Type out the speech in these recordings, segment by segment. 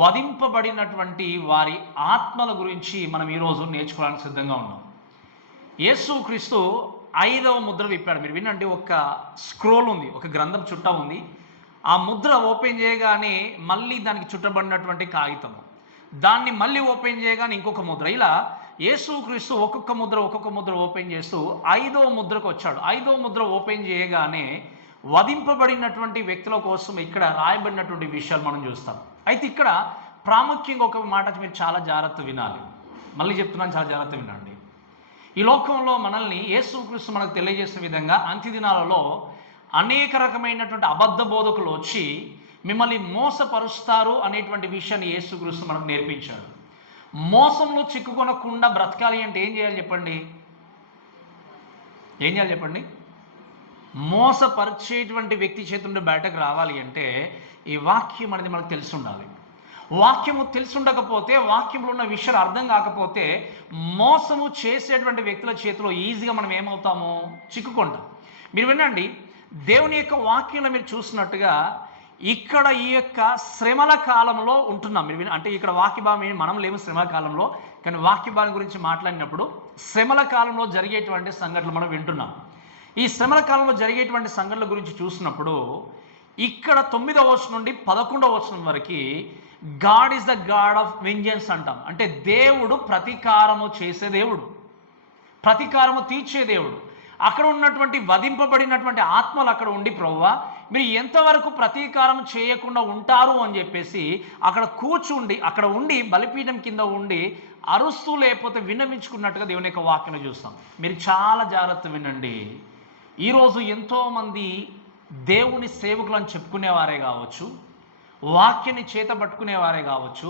వధింపబడినటువంటి వారి ఆత్మల గురించి మనం ఈరోజు నేర్చుకోవడానికి సిద్ధంగా ఉన్నాం. యేసుక్రీస్తు 5వ ముద్ర విప్పాడు. మీరు వినండి, ఒక స్క్రోల్ ఉంది, ఒక గ్రంథం చుట్ట ఉంది. ఆ ముద్ర ఓపెన్ చేయగానే మళ్ళీ దానికి చుట్టబడినటువంటి కాగితము, దాన్ని మళ్ళీ ఓపెన్ చేయగానే ఇంకొక ముద్ర, ఇలా యేసుక్రీస్తు ఒక్కొక్క ముద్ర ఓపెన్ చేస్తూ 5వ ముద్రకు వచ్చాడు. 5వ ముద్ర ఓపెన్ చేయగానే వధింపబడినటువంటి వ్యక్తుల కోసం ఇక్కడ రాయబడినటువంటి విషయాలు మనం చూస్తాం. అయితే ఇక్కడ ప్రాముఖ్యంగా ఒక మాట మీరు చాలా జాగ్రత్త వినాలి. మళ్ళీ చెప్తున్నాను, చాలా జాగ్రత్త వినండి. ఈ లోకంలో మనల్ని యేసుక్రీస్తు మనకు తెలియజేసిన విధంగా అంత్యదినాలలో అనేక రకమైనటువంటి అబద్ధ బోధకులు వచ్చి మిమ్మల్ని మోసపరుస్తారు అనేటువంటి విషయాన్ని యేసుక్రీస్తు మనకు నేర్పించాడు. మోసంలో చిక్కుకొనకుండా బ్రతకాలి అంటే ఏం చేయాలి చెప్పండి? ఏం చేయాలి చెప్పండి? మోసపరిచేటువంటి వ్యక్తి చేతి నుండి బయటకు రావాలి అంటే ఈ వాక్యం అనేది మనకు తెలిసి ఉండాలి. వాక్యము తెలిసి ఉండకపోతే, వాక్యంలో ఉన్న విషయాలు అర్థం కాకపోతే మోసము చేసేటువంటి వ్యక్తుల చేతిలో ఈజీగా మనం ఏమవుతామో చిక్కుకుంటాం. మీరు వినండి, దేవుని యొక్క వాక్యంలో మీరు చూసినట్టుగా ఇక్కడ ఈ యొక్క శ్రమల కాలంలో ఉంటున్నాం. మీరు అంటే ఇక్కడ వాక్యభావం మనం లేము శ్రమల కాలంలో, కానీ వాక్యభావం గురించి మాట్లాడినప్పుడు శ్రమల కాలంలో జరిగేటువంటి సంఘటనలు మనం వింటున్నాం. ఈ శ్రమల కాలంలో జరిగేటువంటి సంఘటనల గురించి చూసినప్పుడు ఇక్కడ 9వ వచనం నుండి 11వ వచనం వరకు God is the God of vengeance అంటాం. అంటే దేవుడు ప్రతీకారము చేసే దేవుడు, ప్రతీకారము తీర్చే దేవుడు. అక్కడ ఉన్నటువంటి వధింపబడినటువంటి ఆత్మలు అక్కడ ఉండి, ప్రభువా మీరు ఎంతవరకు ప్రతీకారం చేయకుండా ఉంటారు అని చెప్పేసి అక్కడ కూర్చుండి, అక్కడ ఉండి బలిపీఠం కింద ఉండి అరుస్తూ లేకపోతే విన్నవించుకున్నట్టుగా దేవుని యొక్క వాక్యం చూస్తాం. మీరు చాలా జాగ్రత్త వినండి. ఈరోజు ఎంతోమంది దేవుని సేవకులు అని చెప్పుకునేవారే కావచ్చు, వాక్యాన్ని చేత పట్టుకునేవారే కావచ్చు,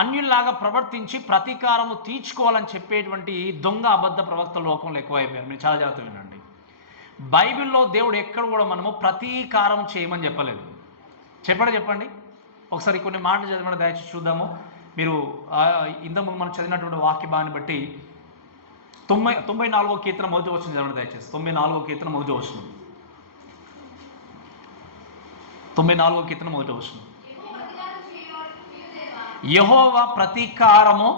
అన్యుల్లాగా ప్రవర్తించి ప్రతీకారము తీర్చుకోవాలని చెప్పేటువంటి దొంగ అబద్ధ ప్రవక్త లోకంలో ఎక్కువైపోయారు. మీరు చాలా జాగ్రత్త వినండి. బైబిల్లో దేవుడు ఎక్కడ కూడా మనము ప్రతీకారం చేయమని చెప్పలేదు. చెప్పండి. ఒకసారి కొన్ని మాటలు చదివిన దయచేసి చూద్దాము. మీరు ఇంతకుముందు మనం చదివినటువంటి వాక్య భాగాన్ని బట్టి 94వ కీర్తన మొదటి వచనం చదవండి దయచేసి. 94వ కీర్తన మొదటి వచనం. 94వ కీర్తన మొదటి వచనం. యెహోవా ప్రతీకారము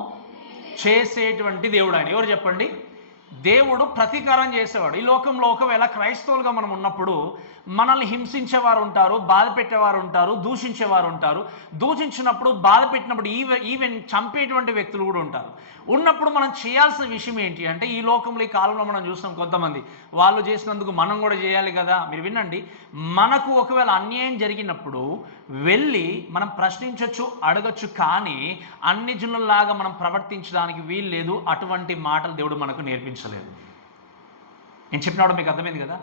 చేసేటువంటి దేవుడు ఆయన. ఎవరు చెప్పండి? దేవుడు ప్రతీకారం చేసేవాడు. ఈ లోకంలో ఒకవేళ క్రైస్తవులుగా మనం ఉన్నప్పుడు మనల్ని హింసించేవారు ఉంటారు, బాధ పెట్టేవారు ఉంటారు, దూషించేవారు ఉంటారు. దూషించినప్పుడు, బాధ పెట్టినప్పుడు ఈవెన్ చంపేటువంటి వ్యక్తులు కూడా ఉంటారు. ఉన్నప్పుడు మనం చేయాల్సిన విషయం ఏంటి అంటే, ఈ లోకంలో ఈ కాలంలో మనం చూస్తాం కొంతమంది వాళ్ళు చేసినందుకు మనం కూడా చేయాలి కదా. మీరు వినండి, మనకు ఒకవేళ అన్యాయం జరిగినప్పుడు వెళ్ళి మనం ప్రశ్నించవచ్చు, అడగచ్చు, కానీ అన్ని జనులలాగా మనం ప్రవర్తించడానికి వీలు లేదు. అటువంటి మాటలు దేవుడు మనకు నేర్పించలేదు. నేను చెప్పినాడు మీకు అర్థమైంది కదా.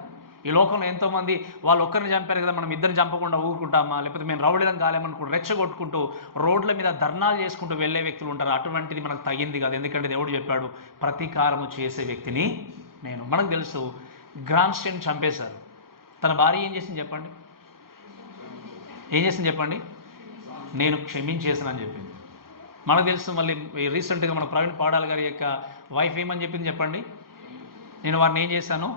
ఈ లోకంలో ఎంతోమంది వాళ్ళు ఒక్కరిని చంపారు కదా, మనం ఇద్దరిని చంపకుండా ఊరుకుంటామా, లేకపోతే మేము రౌడీలం కాలేమనుకుంటూ రెచ్చగొట్టుకుంటూ రోడ్ల మీద ధర్నాలు చేసుకుంటూ వెళ్ళే వ్యక్తులు ఉంటారు. అటువంటిది మనకు తగింది కాదు. ఎందుకంటే దేవుడు చెప్పాడు, ప్రతీకారము చేసే వ్యక్తిని నేను. మనకు తెలుసు, గ్రామ్స్టైన్ చంపేశారు. తన భార్య ఏం చేసింది చెప్పండి? నేను క్షమించేసానని చెప్పింది. మనకు తెలుసు. మళ్ళీ రీసెంట్గా మన ప్రవీణ్ పాడాల్ గారి యొక్క వైఫ్ ఏమని చెప్పింది చెప్పండి? నేను వారిని ఏం చేశాను?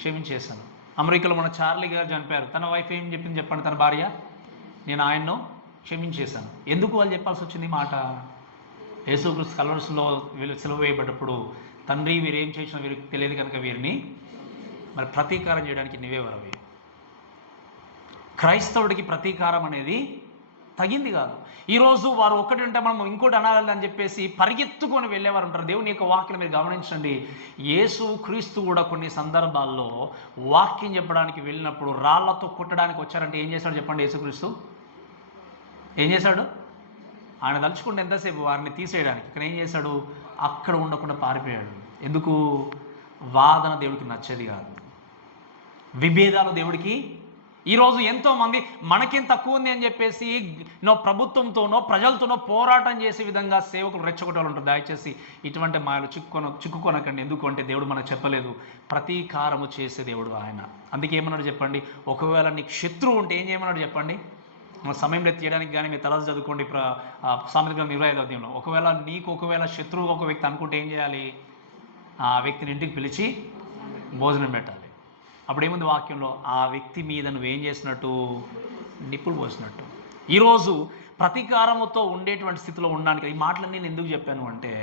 క్షమించేశాను. అమెరికాలో మన చార్లీ గారు చనిపోయారు. తన వైఫ్ ఏం చెప్పింది చెప్పండి? తన భార్య, నేను ఆయన్ను క్షమించేశాను. ఎందుకు వాళ్ళు చెప్పాల్సి వచ్చింది మాట? యేసుక్రీస్తు కల్వరిలో సిలువ వేయబడ్డప్పుడు, తండ్రి వీరేం చేసినా వీరికి తెలియదు కనుక వీరిని మరి ప్రతీకారం చేయడానికి నీవెవరవి? క్రైస్తవుడికి ప్రతీకారం అనేది తగింది కాదు. ఈరోజు వారు ఒక్కటి అంటే మనం ఇంకోటి అనాలి అని చెప్పేసి పరిగెత్తుకొని వెళ్ళేవారు ఉంటారు. దేవుని యొక్క వాక్యం మీరు గమనించండి. యేసుక్రీస్తు కూడా కొన్ని సందర్భాల్లో వాక్యం చెప్పడానికి వెళ్ళినప్పుడు రాళ్లతో కొట్టడానికి వచ్చారంటే ఏం చేశాడు చెప్పండి? యేసుక్రీస్తు ఏం చేశాడు? ఆయన తలుచుకుంటే ఎంతసేపు వారిని తీసేయడానికి, కానీ ఏం చేశాడు? అక్కడ ఉండకుండా పారిపోయాడు. ఎందుకు? వాదన దేవుడికి నచ్చేది కాదు, విభేదాలు దేవుడికి. ఈరోజు ఎంతోమంది మనకేం తక్కువ ఉంది అని చెప్పేసి ప్రభుత్వంతోనో ప్రజలతోనో పోరాటం చేసే విధంగా సేవకులు రెచ్చగొట్టాలు ఉంటారు. దయచేసి ఇటువంటి మాయలు చిక్కుకొనకండి. ఎందుకంటే దేవుడు మనకు చెప్పలేదు ప్రతీకారము చేసే దేవుడు ఆయన. అందుకే ఏమన్నాడు చెప్పండి? ఒకవేళ నీకు శత్రువు ఉంటే ఏం చేయమన్నాడు చెప్పండి? మన సమయంలో తీయడానికి కానీ మీరు తర్వాత చదువుకోండి సామెతల 25వ అధ్యాయంలో. ఒకవేళ శత్రువు ఒక వ్యక్తి అనుకుంటే ఏం చేయాలి? ఆ వ్యక్తిని ఇంటికి పిలిచి భోజనం పెట్టాలి. అప్పుడు ఏముంది వాక్యంలో? ఆ వ్యక్తి మీద నువ్వేం చేసినట్టు? నిప్పులు పోసినట్టు. ఈరోజు ప్రతీకారముతో ఉండేటువంటి స్థితిలో ఉండడానికి. ఈ మాటలన్నీ నేను ఎందుకు చెప్పాను అంటే,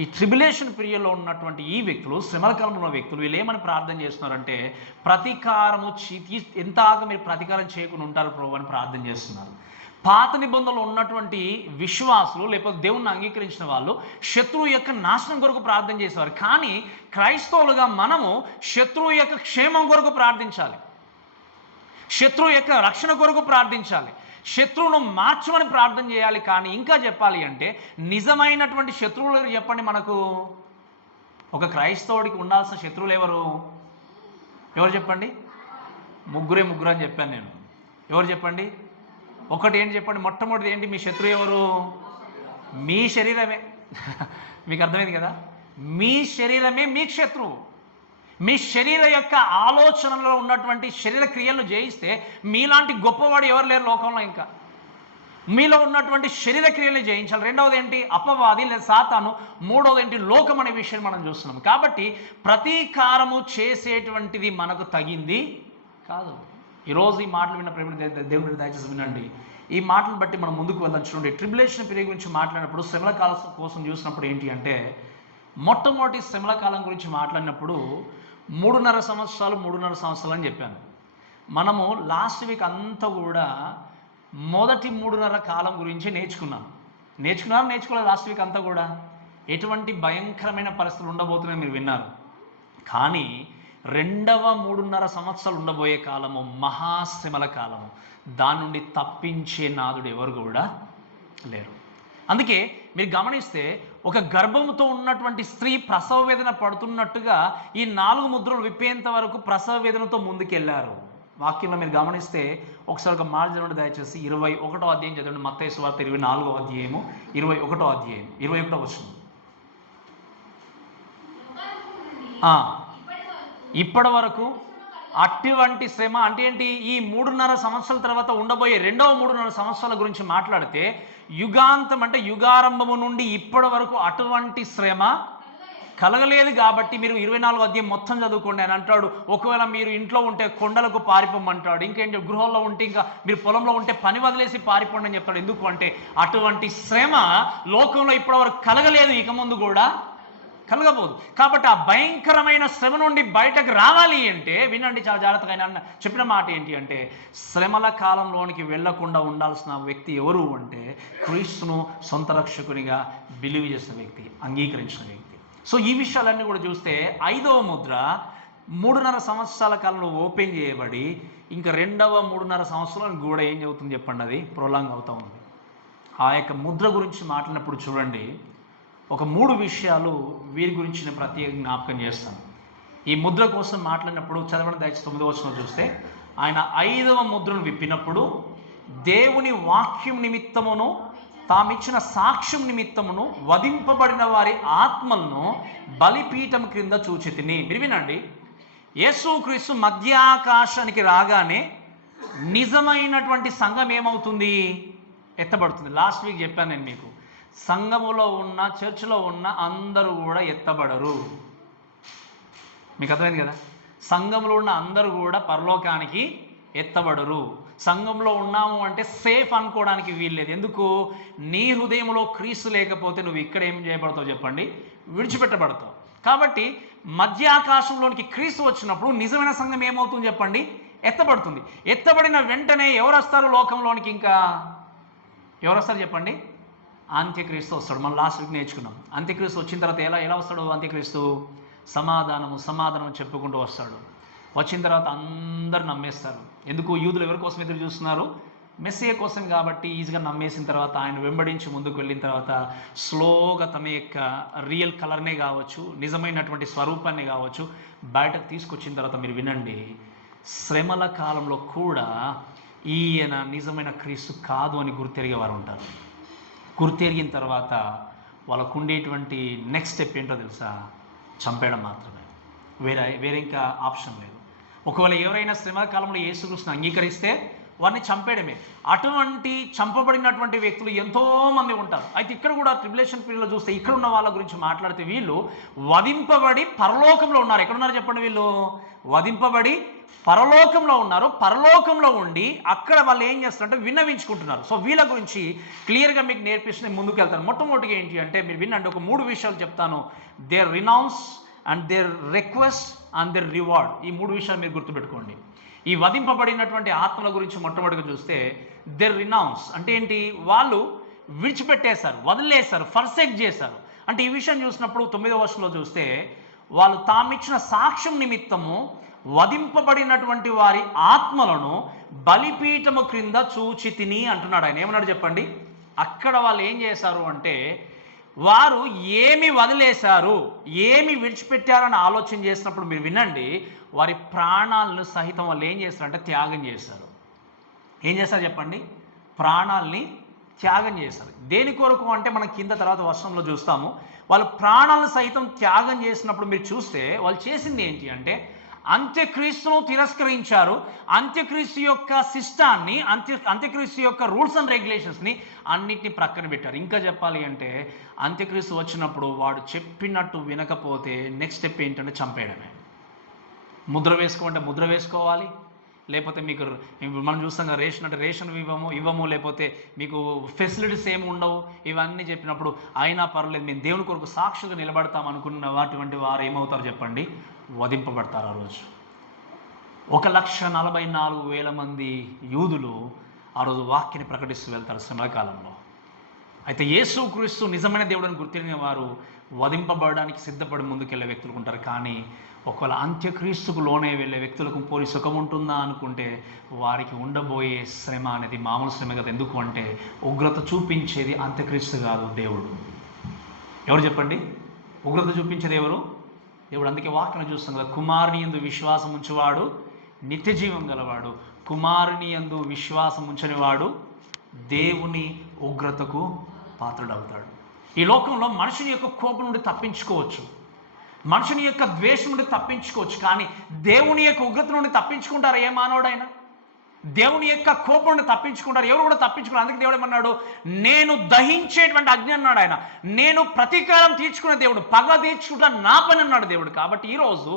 ఈ ట్రిబులేషన్ పీరియడ్లో ఉన్నటువంటి ఈ వ్యక్తులు, శ్రమల కాలంలో ఉన్న వ్యక్తులు, వీళ్ళు ఏమని ప్రార్థన చేస్తున్నారంటే, ప్రతీకారము ఎంతగా మీరు ప్రతీకారం చేయకుండా ఉంటారు ప్రభు అని ప్రార్థన చేస్తున్నారు. పాత నిబంధనలు ఉన్నటువంటి విశ్వాసులు లేకపోతే దేవుణ్ణి అంగీకరించిన వాళ్ళు శత్రువు యొక్క నాశనం కొరకు ప్రార్థన చేసేవారు. కానీ క్రైస్తవులుగా మనము శత్రువు యొక్క క్షేమం కొరకు ప్రార్థించాలి, శత్రువు యొక్క రక్షణ కొరకు ప్రార్థించాలి, శత్రువును మార్చమని ప్రార్థన చేయాలి. కానీ ఇంకా చెప్పాలి అంటే, నిజమైనటువంటి శత్రువులు చెప్పండి మనకు. ఒక క్రైస్తవుడికి ఉండాల్సిన శత్రువులు ఎవరు చెప్పండి? ముగ్గురు అని చెప్పాను నేను. ఎవరు చెప్పండి? ఒకటి ఏంటి చెప్పండి? మొట్టమొదటి ఏంటి? మీ శత్రువు ఎవరు? మీ శరీరమే. మీకు అర్థమైంది కదా? మీ శరీరమే మీకు శత్రువు. మీ శరీర యొక్క ఆలోచనలో ఉన్నటువంటి శరీర క్రియలను జయిస్తే మీలాంటి గొప్పవాడు ఎవరు లేరు లోకంలో. ఇంకా మీలో ఉన్నటువంటి శరీర క్రియలను జయించాలి. రెండవది ఏంటి? అపవాది లేదా సాతాను. మూడవది ఏంటి? లోకం అనే విషయం మనం చూస్తున్నాం. కాబట్టి ప్రతీకారము చేసేటువంటిది మనకు తగింది కాదు. ఈరోజు ఈ మాటలు విన్న ప్రేమ దేవుని దయచేసి వినండి. ఈ మాటలను బట్టి మనం ముందుకు వెళ్దాం. చూడండి, ట్రిబులేషన్ పీరియడ్ గురించి మాట్లాడినప్పుడు, శ్రమల కాలం కోసం చూసినప్పుడు ఏంటి అంటే, మొట్టమొదటి శ్రమల కాలం గురించి మాట్లాడినప్పుడు 3.5 సంవత్సరాలు అని చెప్పాను. మనము లాస్ట్ వీక్ అంతా కూడా మొదటి 3.5 కాలం గురించి నేర్చుకోలేదు. లాస్ట్ వీక్ అంతా కూడా ఎటువంటి భయంకరమైన పరిస్థితులు ఉండబోతున్నాయి మీరు విన్నారు. కానీ రెండవ 3.5 సంవత్సరాలు ఉండబోయే కాలము మహాశ్రమల కాలము. దాని నుండి తప్పించే నాదుడు ఎవరు కూడా లేరు. అందుకే మీరు గమనిస్తే, ఒక గర్భంతో ఉన్నటువంటి స్త్రీ ప్రసవ వేదన పడుతున్నట్టుగా ఈ 4 ముద్రలు విప్పేంత వరకు ప్రసవ వేదనతో ముందుకెళ్లారు. వాక్యంలో మీరు గమనిస్తే ఒకసారి ఒక మాట చదవండి దయచేసి. 21వ అధ్యాయం చదవండి. మత్తయి సువార్త 24వ అధ్యాయము 21వ అధ్యాయం 21వ వచనం. ఇప్పటి వరకు అటువంటి శ్రమ అంటే ఏంటి? ఈ 3.5 సంవత్సరాల తర్వాత ఉండబోయే రెండవ 3.5 సంవత్సరాల గురించి మాట్లాడితే, యుగాంతం అంటే యుగారంభము నుండి ఇప్పటి వరకు అటువంటి శ్రమ కలగలేదు. కాబట్టి మీరు 24వ అధ్యాయం మొత్తం చదువుకోండి అని అంటాడు. ఒకవేళ మీరు ఇంట్లో ఉంటే కొండలకు పారిపోమంటాడు. ఇంకేంటి, గృహంలో ఉంటే, ఇంకా మీరు పొలంలో ఉంటే పని వదిలేసి పారిపోండి అని చెప్తాడు. ఎందుకు అంటే, అటువంటి శ్రమ లోకంలో ఇప్పటి వరకు కలగలేదు, ఇక ముందు కూడా కలగబోదు. కాబట్టి ఆ భయంకరమైన శ్రమ నుండి బయటకు రావాలి అంటే, వినండి చాలా జాగ్రత్తగా. ఆయన చెప్పిన మాట ఏంటి అంటే, శ్రమల కాలంలోనికి వెళ్లకుండా ఉండాల్సిన వ్యక్తి ఎవరు అంటే, క్రీస్తును సొంత రక్షకునిగా బిలీవ్ చేసిన వ్యక్తి, అంగీకరించిన వ్యక్తి. సో ఈ విషయాలన్నీ కూడా చూస్తే, 5వ ముద్ర 3.5 సంవత్సరాల కాలంలో ఓపెన్ చేయబడి, ఇంకా రెండవ 3.5 సంవత్సరాలకు కూడా ఏం చెబుతుంది చెప్పండి, అది ప్రొలాంగ్ అవుతూ ఉంది. ఆ యొక్క ముద్ర గురించి మాట్లాడినప్పుడు చూడండి, ఒక 3 విషయాలు వీరి గురించి నేను ప్రత్యేక జ్ఞాపకం చేస్తాను. ఈ ముద్ర కోసం మాట్లాడినప్పుడు చదవడం దయచేసి 9వ వచనం చూస్తే, ఆయన 5వ ముద్రను విప్పినప్పుడు దేవుని వాక్యం నిమిత్తమును తామిచ్చిన సాక్ష్యం నిమిత్తమును వధింపబడిన వారి ఆత్మలను బలిపీఠం క్రింద చూచితిని. మీరు వినండి, యేసుక్రీస్తు మధ్యాకాశానికి రాగానే నిజమైనటువంటి సంఘం ఏమవుతుంది? ఎత్తబడుతుంది. లాస్ట్ వీక్ చెప్పాను నేను మీకు, సంఘములో ఉన్న, చర్చిలో ఉన్న అందరూ కూడా ఎత్తబడరు. మీకు అర్థమైంది కదా? సంఘంలో ఉన్న అందరూ కూడా పరలోకానికి ఎత్తబడరు. సంఘంలో ఉన్నాము అంటే సేఫ్ అనుకోవడానికి వీల్లేదు. ఎందుకు? నీ హృదయంలో క్రీస్తు లేకపోతే నువ్వు ఇక్కడ ఏం చేయబడతావు చెప్పండి? విడిచిపెట్టబడతావు. కాబట్టి మధ్య ఆకాశంలోనికి క్రీస్తు వచ్చినప్పుడు నిజమైన సంఘం ఏమవుతుంది చెప్పండి? ఎత్తబడుతుంది. ఎత్తబడిన వెంటనే ఎవరు వస్తారు లోకంలోనికి? ఇంకా ఎవరు వస్తారు చెప్పండి? అంత్యక్రీస్తు వస్తాడు. మనం లాస్ట్ వీక్ నేర్చుకున్నాం. అంత్యక్రీస్తు వచ్చిన తర్వాత ఎలా వస్తాడు? అంత్యక్రీస్తు సమాధానం చెప్పుకుంటూ వస్తాడు. వచ్చిన తర్వాత అందరు నమ్మేస్తారు. ఎందుకు? యూదులు ఎవరి కోసం ఎదురు చూస్తున్నారు? మెస్సియా కోసం. కాబట్టి ఈజీగా నమ్మేసిన తర్వాత ఆయన వెంబడించి ముందుకు వెళ్ళిన తర్వాత స్లోగా తమ యొక్క రియల్ కలర్నే కావచ్చు, నిజమైనటువంటి స్వరూపాన్ని కావచ్చు బయటకు తీసుకొచ్చిన తర్వాత మీరు వినండి, శ్రమల కాలంలో కూడా ఈయన నిజమైన క్రీస్తు కాదు అని గుర్తెరిగేవారు ఉంటారు. గుర్తెరిగిన తర్వాత వాళ్ళకు ఉండేటువంటి నెక్స్ట్ స్టెప్ ఏంటో తెలుసా? చంపేయడం మాత్రమే. వేరే ఇంకా ఆప్షన్ లేదు. ఒకవేళ ఎవరైనా శ్రమ కాలంలో యేసుక్రీస్తుని అంగీకరిస్తే వారిని చంపేయడమే. అటువంటి చంపబడినటువంటి వ్యక్తులు ఎంతోమంది ఉంటారు. అయితే ఇక్కడ కూడా ట్రిబులేషన్ పీరియడ్లో చూస్తే ఇక్కడ ఉన్న వాళ్ళ గురించి మాట్లాడితే వీళ్ళు వధింపబడి పరలోకంలో ఉన్నారు. ఎక్కడున్నారు చెప్పండి? వీళ్ళు వధింపబడి పరలోకంలో ఉన్నారు. పరలోకంలో ఉండి అక్కడ వాళ్ళు ఏం చేస్తారంటే విన్నవించుకుంటున్నారు. సో వీళ్ళ గురించి క్లియర్గా మీకు నేర్పిస్తుంది, ముందుకు వెళ్తాను. మొట్టమొదటిగా ఏంటి అంటే మీరు వినండి, ఒక 3 విషయాలు చెప్తాను. Their renounce and their request and their reward. ఈ 3 విషయాలు మీరు గుర్తుపెట్టుకోండి. ఈ వధింపబడినటువంటి ఆత్మల గురించి మొట్టమొదటిగా చూస్తే దేర్ రినౌన్స్ అంటే ఏంటి? వాళ్ళు విడిచిపెట్టేశారు, వదిలేశారు, ఫర్సెక్ చేశారు. అంటే ఈ విషయం చూసినప్పుడు 9వ వచనంలో చూస్తే వాళ్ళు తామిచ్చిన సాక్ష్యం నిమిత్తము వధింపబడినటువంటి వారి ఆత్మలను బలిపీఠము క్రింద చూచితిని అంటున్నాడు ఆయన. ఏమన్నాడు చెప్పండి? అక్కడ వాళ్ళు ఏం చేశారు అంటే వారు ఏమి వదిలేశారు, ఏమి విడిచిపెట్టారని ఆలోచన చేసినప్పుడు మీరు వినండి, వారి ప్రాణాలను సహితం వాళ్ళు ఏం చేస్తారంటే త్యాగం చేశారు. ఏం చేస్తారు చెప్పండి? ప్రాణాలని త్యాగం చేశారు. దేని కొరకు అంటే మనం కింద తర్వాత వర్షంలో చూస్తాము. వాళ్ళు ప్రాణాలను సైతం త్యాగం చేసినప్పుడు మీరు చూస్తే వాళ్ళు చేసింది ఏంటి అంటే అంత్యక్రీస్తును తిరస్కరించారు. అంత్యక్రీస్తు యొక్క సిస్టాన్ని, అంత్యక్రీస్తు యొక్క రూల్స్ అండ్ రెగ్యులేషన్స్ని అన్నిటిని ప్రక్కన పెట్టారు. ఇంకా చెప్పాలి అంటే అంత్యక్రీస్తు వచ్చినప్పుడు వాడు చెప్పినట్టు వినకపోతే నెక్స్ట్ స్టెప్ ఏంటంటే చంపేయడమే. ముద్ర వేసుకోమంటే ముద్ర వేసుకోవాలి, లేకపోతే మీకు మనం చూస్తాం కదా రేషన్ అంటే రేషన్ ఇవ్వము, లేకపోతే మీకు ఫెసిలిటీస్ ఏమి ఉండవు. ఇవన్నీ చెప్పినప్పుడు అయినా పర్లేదు మేము దేవుని కొరకు సాక్షిగా నిలబడతాం అనుకున్న అటువంటి వారు ఏమవుతారు చెప్పండి? వధింపబడతారు. ఆ రోజు 1,44,000 మంది యూదులు ఆ రోజు వాక్యాన్ని ప్రకటిస్తూ వెళ్తారు శ్రమకాలంలో. అయితే యేసుక్రీస్తు నిజమైన దేవుడిని గుర్తిరిగిన వారు వధింపబడడానికి సిద్ధపడి ముందుకెళ్ళే వ్యక్తులు ఉంటారు. కానీ ఒకవేళ అంత్యక్రీస్తుకు లోనే వెళ్ళే వ్యక్తులకు పోలి సుఖం ఉంటుందా అనుకుంటే వారికి ఉండబోయే శ్రమ అనేది మామూలు శ్రమ కదా. ఎందుకు అంటే ఉగ్రత చూపించేది అంత్యక్రీస్తు కాదు, దేవుడు. ఎవరు చెప్పండి? ఉగ్రత చూపించేది ఎవరు? దేవుడు. అందుకే వాక్యం చూస్తాం కదా, కుమారుని యందు విశ్వాసం ఉంచువాడు నిత్య జీవం గలవాడు, కుమారుని యందు విశ్వాసం ఉంచనివాడు దేవుని ఉగ్రతకు పాత్రుడవుతాడు. ఈ లోకంలో మనుషుని యొక్క కోపం నుండి తప్పించుకోవచ్చు, మనుషుని యొక్క ద్వేషం నుండి తప్పించుకోవచ్చు, కానీ దేవుని యొక్క ఉగ్రత నుండి తప్పించుకుంటారు ఏ మానవుడైనా? దేవుని యొక్క కోపం నుండి తప్పించుకుంటారు? ఎవరు కూడా తప్పించుకున్నారు. అందుకే దేవుడు ఏమన్నాడు? నేను దహించేటువంటి అగ్ని అన్నాడు ఆయన. నేను ప్రతీకారం తీర్చుకునే దేవుడు, పగ తీర్చుకుంటా నా పని అన్నాడు దేవుడు. కాబట్టి ఈరోజు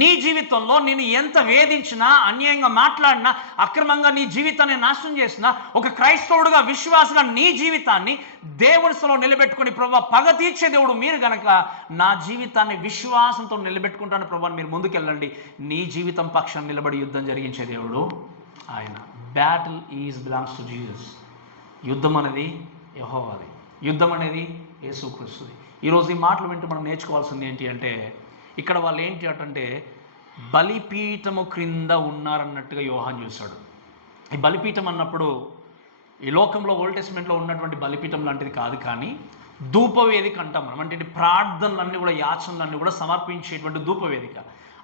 నీ జీవితంలో నేను ఎంత వేధించినా, అన్యాయంగా మాట్లాడినా, అక్రమంగా నీ జీవితాన్ని నాశనం చేసినా, ఒక క్రైస్తవుడుగా విశ్వాసంగా నీ జీవితాన్ని దేవుని సలో నిలబెట్టుకుని ప్రభువా పగ తీర్చే దేవుడు మీరు గనక నా జీవితాన్ని విశ్వాసంతో నిలబెట్టుకుంటాను ప్రభువా మీరు ముందుకెళ్ళండి. నీ జీవితం పక్షం నిలబడి యుద్ధం జరిగించే దేవుడు ఆయన. Battle belongs to Jesus. యుద్ధం అనేది యెహోవాది, యుద్ధం అనేది యేసుక్రీస్తుది. ఈరోజు ఈ మాటలు వింటూ మనం నేర్చుకోవాల్సింది ఏంటి అంటే ఇక్కడ వాళ్ళు ఏంటి అంటే బలిపీఠము క్రింద ఉన్నారన్నట్టుగా యోహాను చూశాడు. ఈ బలిపీఠం అన్నప్పుడు ఈ లోకంలో ఓల్డ్ టెస్ట్మెంట్లో ఉన్నటువంటి బలిపీఠం లాంటిది కాదు, కానీ ధూపవేదిక అంటాం మనం. అంటే ప్రార్థనలన్నీ కూడా, యాచనలన్నీ కూడా సమర్పించేటువంటి ధూపవేదిక.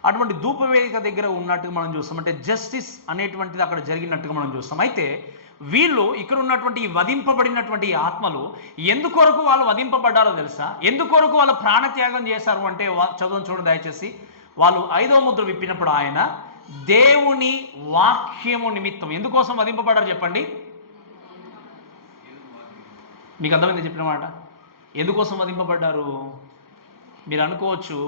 అటువంటి ధూపవేదిక దగ్గర ఉన్నట్టుగా మనం చూస్తాం. అంటే జస్టిస్ అనేటువంటిది అక్కడ జరిగినట్టుగా మనం చూస్తాం. అయితే వీళ్ళు ఇక్కడ ఉన్నటువంటి వధింపబడినటువంటి ఆత్మలు ఎందుకొరకు వాళ్ళు వధింపబడ్డారో తెలుసా? ఎందుకొరకు వాళ్ళు ప్రాణత్యాగం చేశారు అంటే చదువు చూడండి దయచేసి. వాళ్ళు 5వ ముద్ర విప్పినప్పుడు ఆయన దేవుని వాక్యము నిమిత్తం ఎందుకోసం వధింపబడ్డారు చెప్పండి? మీకు అర్థమైంది చెప్పిన మాట? ఎందుకోసం వధింపబడ్డారు? మీరు అనుకోవచ్చు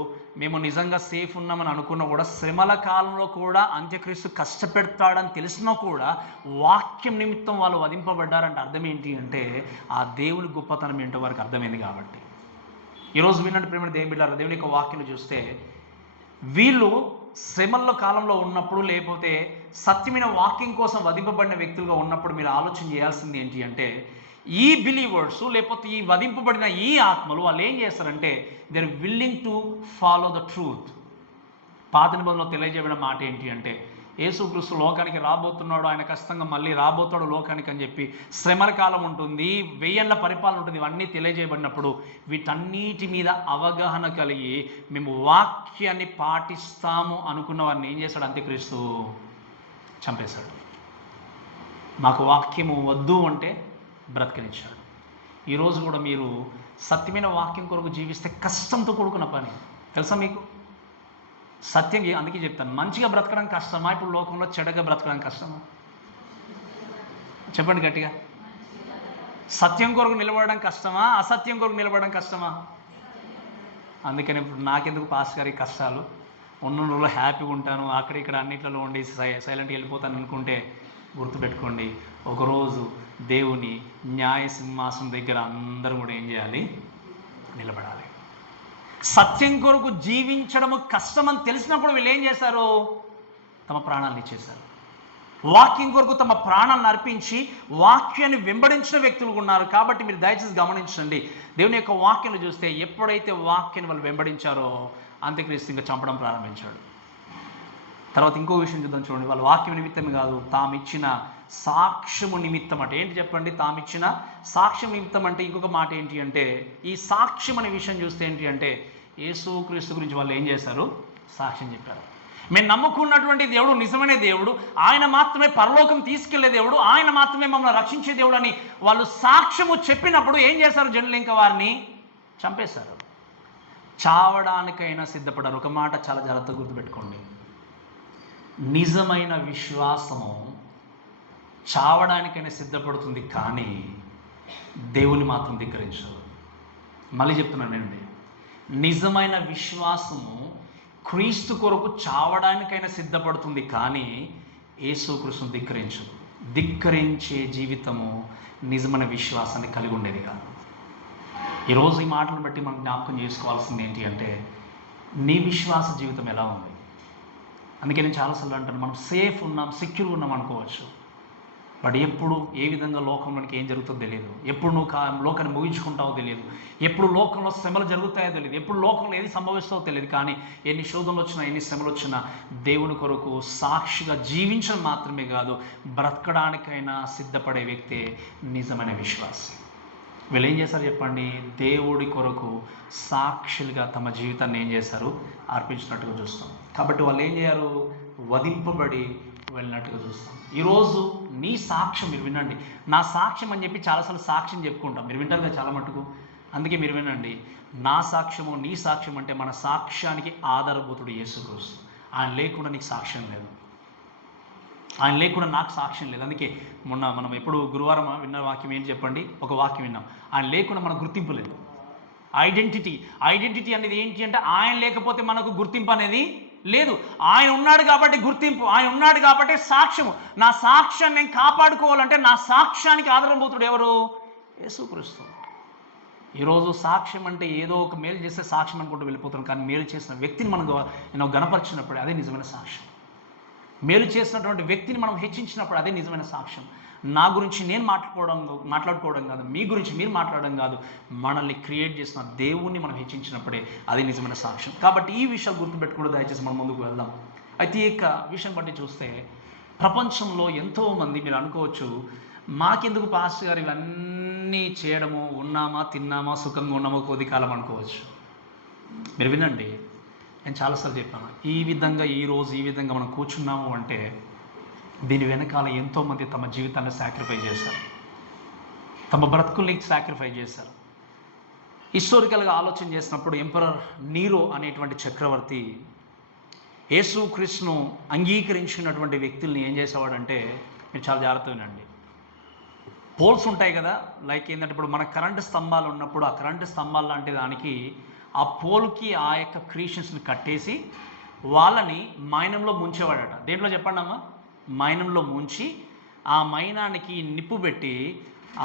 మేము నిజంగా సేఫ్ ఉన్నామని అనుకున్నా కూడా, శ్రమల కాలంలో కూడా అంత్యక్రీస్తు కష్టపెడతాడని తెలిసినా కూడా వాక్యం నిమిత్తం వాళ్ళు వధింపబడ్డారంటే అర్థం ఏంటి అంటే ఆ దేవుని గొప్పతనం ఏంటో వారికి అర్థమైంది. కాబట్టి ఈరోజు విన్నట్టు ప్రేమ దేవుని బిడ్డలారా, దేవుని యొక్క వాక్యం చూస్తే వీళ్ళు శ్రమల కాలంలో ఉన్నప్పుడు, లేకపోతే సత్యమైన వాక్యం కోసం వధింపబడిన వ్యక్తులుగా ఉన్నప్పుడు మీరు ఆలోచన చేయాల్సింది ఏంటి అంటే ఈ బిలీవర్స్, లేకపోతే ఈ వధింపబడిన ఈ ఆత్మలు వాళ్ళు ఏం చేస్తారంటే they are willing to follow the truth. పాత నిబంధనలో తెలియజేయబడిన మాట ఏంటి అంటే యేసుక్రీస్తు లోకానికి రాబోతున్నాడు, ఆయన ఖచ్చితంగా మళ్ళీ రాబోతాడు లోకానికి అని చెప్పి, శ్రమల కాలం ఉంటుంది, 1000 ఏళ్ల పరిపాలన ఉంటుంది, ఇవన్నీ తెలియజేయబడినప్పుడు వీటన్నిటి మీద అవగాహన కలిగి మేము వాక్యాన్ని పాటిస్తాము అనుకున్న వారిని ఏం చేశాడు? అంత్యక్రీస్తు చంపేశాడు. మాకు వాక్యము వద్దు అంటే బ్రతకనిచ్చాడు. ఈరోజు కూడా మీరు సత్యమైన వాక్యం కొరకు జీవిస్తే కష్టంతో కూడుకున్న పని తెలుసా మీకు? సత్యం అందుకే చెప్తాను, మంచిగా బ్రతకడం కష్టమా? ఇప్పుడు లోకంలో చెడగా బ్రతకడం కష్టమా? చెప్పండి గట్టిగా. సత్యం కొరకు నిలబడడం కష్టమా, అసత్యం కొరకు నిలబడడం కష్టమా? అందుకని ఇప్పుడు నాకెందుకు పాస్ గారి కష్టాలు, ఉన్న రోజుల్లో హ్యాపీగా ఉంటాను, అక్కడ ఇక్కడ అన్నిట్లలో ఉండి సైలెంట్గా వెళ్ళిపోతాను అనుకుంటే గుర్తుపెట్టుకోండి, ఒకరోజు దేవుని న్యాయ సింహాసనం దగ్గర అందరూ కూడా ఏం చేయాలి? నిలబడాలి. సత్యం కొరకు జీవించడము కష్టమని తెలిసినప్పుడు వీళ్ళు ఏం చేశారు? తమ ప్రాణాలను ఇచ్చేశారు. వాక్యం కొరకు తమ ప్రాణాలను అర్పించి వాక్యాన్ని వెంబడించిన వ్యక్తులు ఉన్నారు. కాబట్టి మీరు దయచేసి గమనించండి, దేవుని యొక్క వాక్యాన్ని చూస్తే ఎప్పుడైతే వాక్యాన్ని వాళ్ళు వెంబడించారో అంత్యక్రీస్తు ఇంకా చంపడం ప్రారంభించాడు. తర్వాత ఇంకో విషయం చూద్దాం, చూడండి. వాళ్ళ వాక్యం నిమిత్తం కాదు, తామిచ్చిన సాక్ష్యము నిమిత్తం. అంటే ఏంటి చెప్పండి? తామిచ్చిన సాక్ష్యం నిమిత్తం అంటే ఇంకొక మాట ఏంటి అంటే, ఈ సాక్ష్యం అనే విషయం చూస్తే ఏంటి అంటే, యేసుక్రీస్తు గురించి వాళ్ళు ఏం చేశారు? సాక్ష్యం చెప్పారు. మేము నమ్ముకున్నటువంటి దేవుడు నిజమైన దేవుడు, ఆయన మాత్రమే పరలోకం తీసుకెళ్లే దేవుడు, ఆయన మాత్రమే మమ్మల్ని రక్షించే దేవుడు అని వాళ్ళు సాక్ష్యము చెప్పినప్పుడు ఏం చేశారు? జనులు ఇంకా వారిని చంపేశారు. చావడానికైనా సిద్ధపడ్డారు. ఒక మాట చాలా జాగ్రత్తగా గుర్తుపెట్టుకోండి, నిజమైన విశ్వాసము చావడానికైనా సిద్ధపడుతుంది, కానీ దేవుని మాత్రం ధిక్కరించదు. మళ్ళీ చెప్తున్నానండి, నిజమైన విశ్వాసము క్రీస్తు కొరకు చావడానికైనా సిద్ధపడుతుంది, కానీ యేసుక్రీస్తును ధిక్కరించదు. ధిక్కరించే జీవితము నిజమైన విశ్వాసాన్ని కలిగి ఉండేది కాదు. ఈరోజు ఈ మాటలను బట్టి మనం జ్ఞాపకం చేసుకోవాల్సింది ఏంటి అంటే, నీ విశ్వాస జీవితం ఎలా ఉంది? అందుకే నేను చాలాసార్లు అంటాను, మనం సేఫ్ ఉన్నాం, సెక్యూర్ ఉన్నాం అనుకోవచ్చు, బట్ ఎప్పుడు ఏ విధంగా లోకంలోనికి ఏం జరుగుతుందో తెలియదు. ఎప్పుడు నువ్వు లోకాన్ని ముగించుకుంటావో తెలియదు. ఎప్పుడు లోకంలో శ్రమలు జరుగుతాయో తెలియదు. ఎప్పుడు లోకంలో ఏది సంభవిస్తుందో తెలియదు. కానీ ఎన్ని శోధనలు వచ్చినా, ఎన్ని శ్రమలు వచ్చినా దేవుని కొరకు సాక్షిగా జీవించడం మాత్రమే కాదు, బ్రతకడానికైనా సిద్ధపడే వ్యక్తే నిజమైన విశ్వాసం. వీళ్ళు ఏం చేశారు చెప్పండి? దేవుడి కొరకు సాక్షులుగా తమ జీవితాన్ని ఏం చేశారు? అర్పించినట్టుగా చూస్తాం. కాబట్టి వాళ్ళు ఏం చేయారు? వధింపబడి వెళ్ళినట్టుగా చూస్తాం. ఈరోజు నీ సాక్ష్యం మీరు వినండి. నా సాక్ష్యం అని చెప్పి చాలాసార్లు సాక్ష్యం చెప్పుకుంటాం, మీరు వింటారు కదా చాలా మటుకు. అందుకే మీరు వినండి, నా సాక్ష్యము నీ సాక్ష్యం అంటే మన సాక్ష్యానికి ఆధారభూతుడు యేసుక్రీస్తు. ఆయన లేకుండా నీకు సాక్ష్యం లేదు, ఆయన లేకుండా నాకు సాక్ష్యం లేదు. అందుకే మొన్న మనం ఎప్పుడు గురువారం విన్న వాక్యం ఏంటి చెప్పండి? ఒక వాక్యం విన్నాం, ఆయన లేకుండా మనకు గుర్తింపు లేదు. ఐడెంటిటీ అనేది ఏంటి అంటే, ఆయన లేకపోతే మనకు గుర్తింపు అనేది లేదు. ఆయన ఉన్నాడు కాబట్టి గుర్తింపు, ఆయన ఉన్నాడు కాబట్టి సాక్ష్యము. నా సాక్ష్యాన్ని నేను కాపాడుకోవాలంటే నా సాక్ష్యానికి ఆధారభూతుడు ఎవరు? యేసుక్రీస్తు. ఈరోజు సాక్ష్యం అంటే ఏదో ఒక మేలు చేస్తే సాక్ష్యం అనుకుంటూ వెళ్ళిపోతున్నాం, కానీ మేలు చేసిన వ్యక్తిని మనం గణపరిచినప్పుడు అదే నిజమైన సాక్ష్యం. మేలు చేసినటువంటి వ్యక్తిని మనం హెచ్చించినప్పుడు అదే నిజమైన సాక్ష్యం. నా గురించి నేను మాట్లాడుకోవడం కాదు, మీ గురించి మీరు మాట్లాడడం కాదు, మనల్ని క్రియేట్ చేసిన దేవుణ్ణి మనం హెచ్చించినప్పుడే అది నిజమైన సాక్ష్యం. కాబట్టి ఈ విషయాలు గుర్తుపెట్టుకుంటూ దయచేసి మనం ముందుకు వెళ్దాం. అయితే ఈ విషయం బట్టి చూస్తే ప్రపంచంలో ఎంతోమంది, మీరు అనుకోవచ్చు మాకెందుకు పాస్టర్ గారు ఇవన్నీ చేయడము, ఉన్నామా తిన్నామా సుఖంగా ఉన్నామో కొద్ది కాలం అనుకోవచ్చు. మీరు వినండి, నేను చాలాసార్లు చెప్పాను, ఈ విధంగా మనం కూర్చున్నాము అంటే దీని వెనకాల ఎంతోమంది తమ జీవితాన్ని సాక్రిఫై చేశారు, తమ బ్రతుకుల్ని సాక్రిఫై చేశారు. హిస్టారికల్గా ఆలోచన చేసినప్పుడు ఎంపరర్ నీరో అనేటువంటి చక్రవర్తి యేసుక్రీస్తును అంగీకరించినటువంటి వ్యక్తుల్ని ఏం చేసేవాడంటే, మీరు చాలా జాగ్రత్తగా వినండి, పోల్స్ ఉంటాయి కదా, లైక్ ఏంటంటే ఇప్పుడు మన కరెంటు స్తంభాలు ఉన్నప్పుడు ఆ కరెంటు స్తంభాలు లాంటి దానికి ఆ పోల్కి ఆ యొక్క క్రియేషన్స్ని కట్టేసి వాళ్ళని మైనంలో ముంచేవాడట. దేంట్లో చెప్పండి అమ్మా? మైనంలో ముంచి ఆ మైనానికి నిప్పు పెట్టి,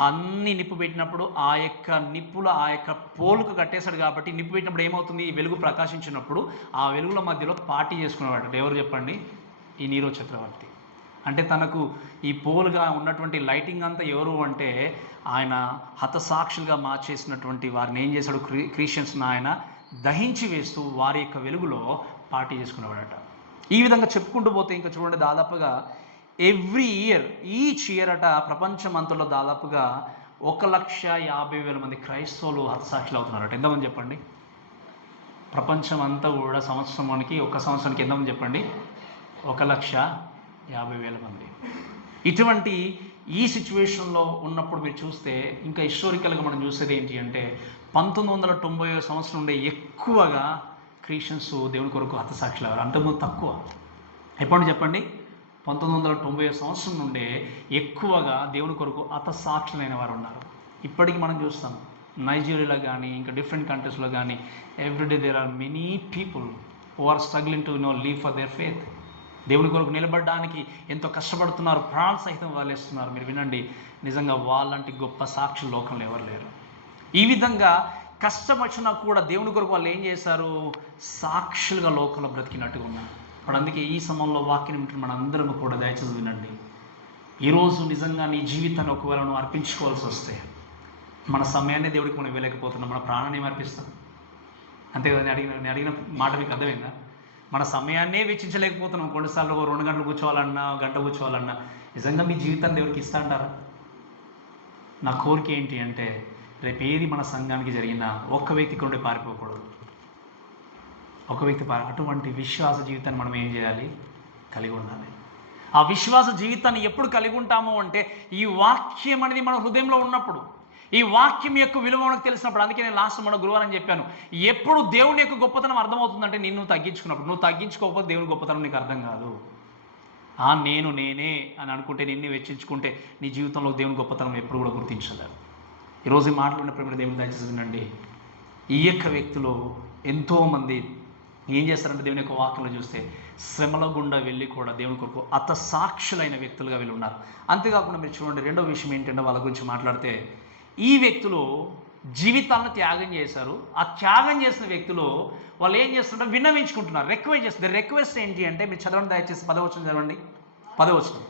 అన్ని నిప్పు పెట్టినప్పుడు ఆ యొక్క నిప్పులు ఆ యొక్క పోలుకు కట్టేశాడు. కాబట్టి నిప్పు పెట్టినప్పుడు ఏమవుతుంది? ఈ వెలుగు ప్రకాశించినప్పుడు ఆ వెలుగుల మధ్యలో పార్టీ చేసుకునేవాడట. ఎవరు చెప్పండి? ఈ నీరో చక్రవర్తి. అంటే తనకు ఈ పోలుగా ఉన్నటువంటి లైటింగ్ అంతా ఎవరు అంటే, ఆయన హతసాక్షులుగా మార్చేసినటువంటి వారిని ఏం చేశాడు? క్రిస్టియన్స్ని ఆయన దహించి వేస్తూ వారి యొక్క వెలుగులో పార్టీ చేసుకునేవాడట. ఈ విధంగా చెప్పుకుంటూ పోతే ఇంకా చూడండి, దాదాపుగా ఎవ్రీ ఇయర్, ఈచ్ ఇయర్ అట ప్రపంచమంతలో దాదాపుగా 1,50,000 మంది క్రైస్తవులు హతసాక్షులు అవుతున్నారట. ఎంతమంది చెప్పండి? ప్రపంచం అంతా కూడా ఒక సంవత్సరానికి ఎంతమంది చెప్పండి? 1,50,000 మంది. ఇటువంటి ఈ సిచ్యువేషన్లో ఉన్నప్పుడు మీరు చూస్తే, ఇంకా హిస్టారికల్గా మనం చూసేది ఏంటి అంటే, 1990 సంవత్సరం నుండి ఎక్కువగా క్రిస్టియన్స్ దేవుని కొరకు హతసాక్షులు అయ్యారు. అంతకుముందు తక్కువ. ఎప్పుడు చెప్పండి? 1990 సంవత్సరం నుండే ఎక్కువగా దేవుని కొరకు హతసాక్షులైన వారు ఉన్నారు. ఇప్పటికీ మనం చూస్తాం నైజీరియాలో కానీ ఇంకా డిఫరెంట్ కంట్రీస్లో కానీ everyday there are many people who are struggling to leave for their faith. దేవుని కొరకు నిలబడడానికి ఎంతో కష్టపడుతున్నారు, ప్రాణ సహితం వాళ్ళేస్తున్నారు. మీరు వినండి, నిజంగా వాళ్ళంటి గొప్ప సాక్షులు లోకంలో ఎవరు లేరు. ఈ విధంగా కష్టం వచ్చినా కూడా దేవుని కొరకు వాళ్ళు ఏం చేశారు? సాక్షులుగా లోకంలో బ్రతికినట్టుగా ఉన్నారు. ఇప్పుడు అందుకే ఈ సమయంలో వాక్యం వింటున్న మన అందరం కూడా దయచేసి వినండి. ఈరోజు నిజంగా నీ జీవితాన్ని ఒకవేళ నువ్వు అర్పించుకోవాల్సి వస్తే, మన సమయాన్ని దేవుడికి మనం ఇవ్వలేకపోతున్నాం, మన ప్రాణాన్ని ఏమి అర్పిస్తాం? అంతేకదా? నేను అడిగిన మాట మీకు అర్థమైందా? మన సమయాన్నే వెచ్చించలేకపోతున్నాం. కొన్నిసార్లు 2 గంటలు కూర్చోవాలన్నా, గంట కూర్చోవాలన్నా. నిజంగా మీ జీవితాన్ని దేవుడికి ఇస్తా అంటారా? నా కోరిక ఏంటి అంటే, రేపు ఏది మన సంఘానికి జరిగినా ఒక్క వ్యక్తి ఇక్కడ నుండి పారిపోకూడదు. ఒక వ్యక్తి అటువంటి విశ్వాస జీవితాన్ని మనం ఏం చేయాలి? కలిగి ఉండాలి. ఆ విశ్వాస జీవితాన్ని ఎప్పుడు కలిగి ఉంటాము అంటే, ఈ వాక్యం అనేది మన హృదయంలో ఉన్నప్పుడు, ఈ వాక్యం యొక్క విలువ మనకు తెలిసినప్పుడు. అందుకే నేను లాస్ట్ మన గురువారం చెప్పాను, ఎప్పుడు దేవుని యొక్క గొప్పతనం అర్థమవుతుందంటే నిన్ను తగ్గించుకున్నప్పుడు. నువ్వు తగ్గించుకోకపోతే దేవుని గొప్పతనం నీకు అర్థం కాదు. నేనే అని అనుకుంటే, నిన్ను వెచ్చించుకుంటే నీ జీవితంలో దేవుని గొప్పతనం ఎప్పుడు కూడా గుర్తించలేరు. ఈరోజు ఈ మాటలు ఉన్న ప్రేమ దేవుని దయచేసి వినండి. ఈ యొక్క వ్యక్తులు ఎంతోమంది ఏం చేస్తారంటే, దేవుని యొక్క వాక్యంలో చూస్తే శ్రమల గుండా వెళ్ళి కూడా దేవుని కొరకు హతసాక్షులైన వ్యక్తులుగా వీళ్ళు ఉన్నారు. అంతేకాకుండా మీరు చూడండి, రెండో విషయం ఏంటంటే, వాళ్ళ గురించి మాట్లాడితే, ఈ వ్యక్తులు జీవితాలను త్యాగం చేశారు. ఆ త్యాగం చేసిన వ్యక్తులు వాళ్ళు ఏం చేస్తుంటారు? విన్నవించుకుంటున్నారు, రిక్వెస్ట్ చేస్తారు. రిక్వెస్ట్ ఏంటి అంటే, మీరు చదవండి దయచేసి 10వ వచనం చదవండి. 10వ వచనం,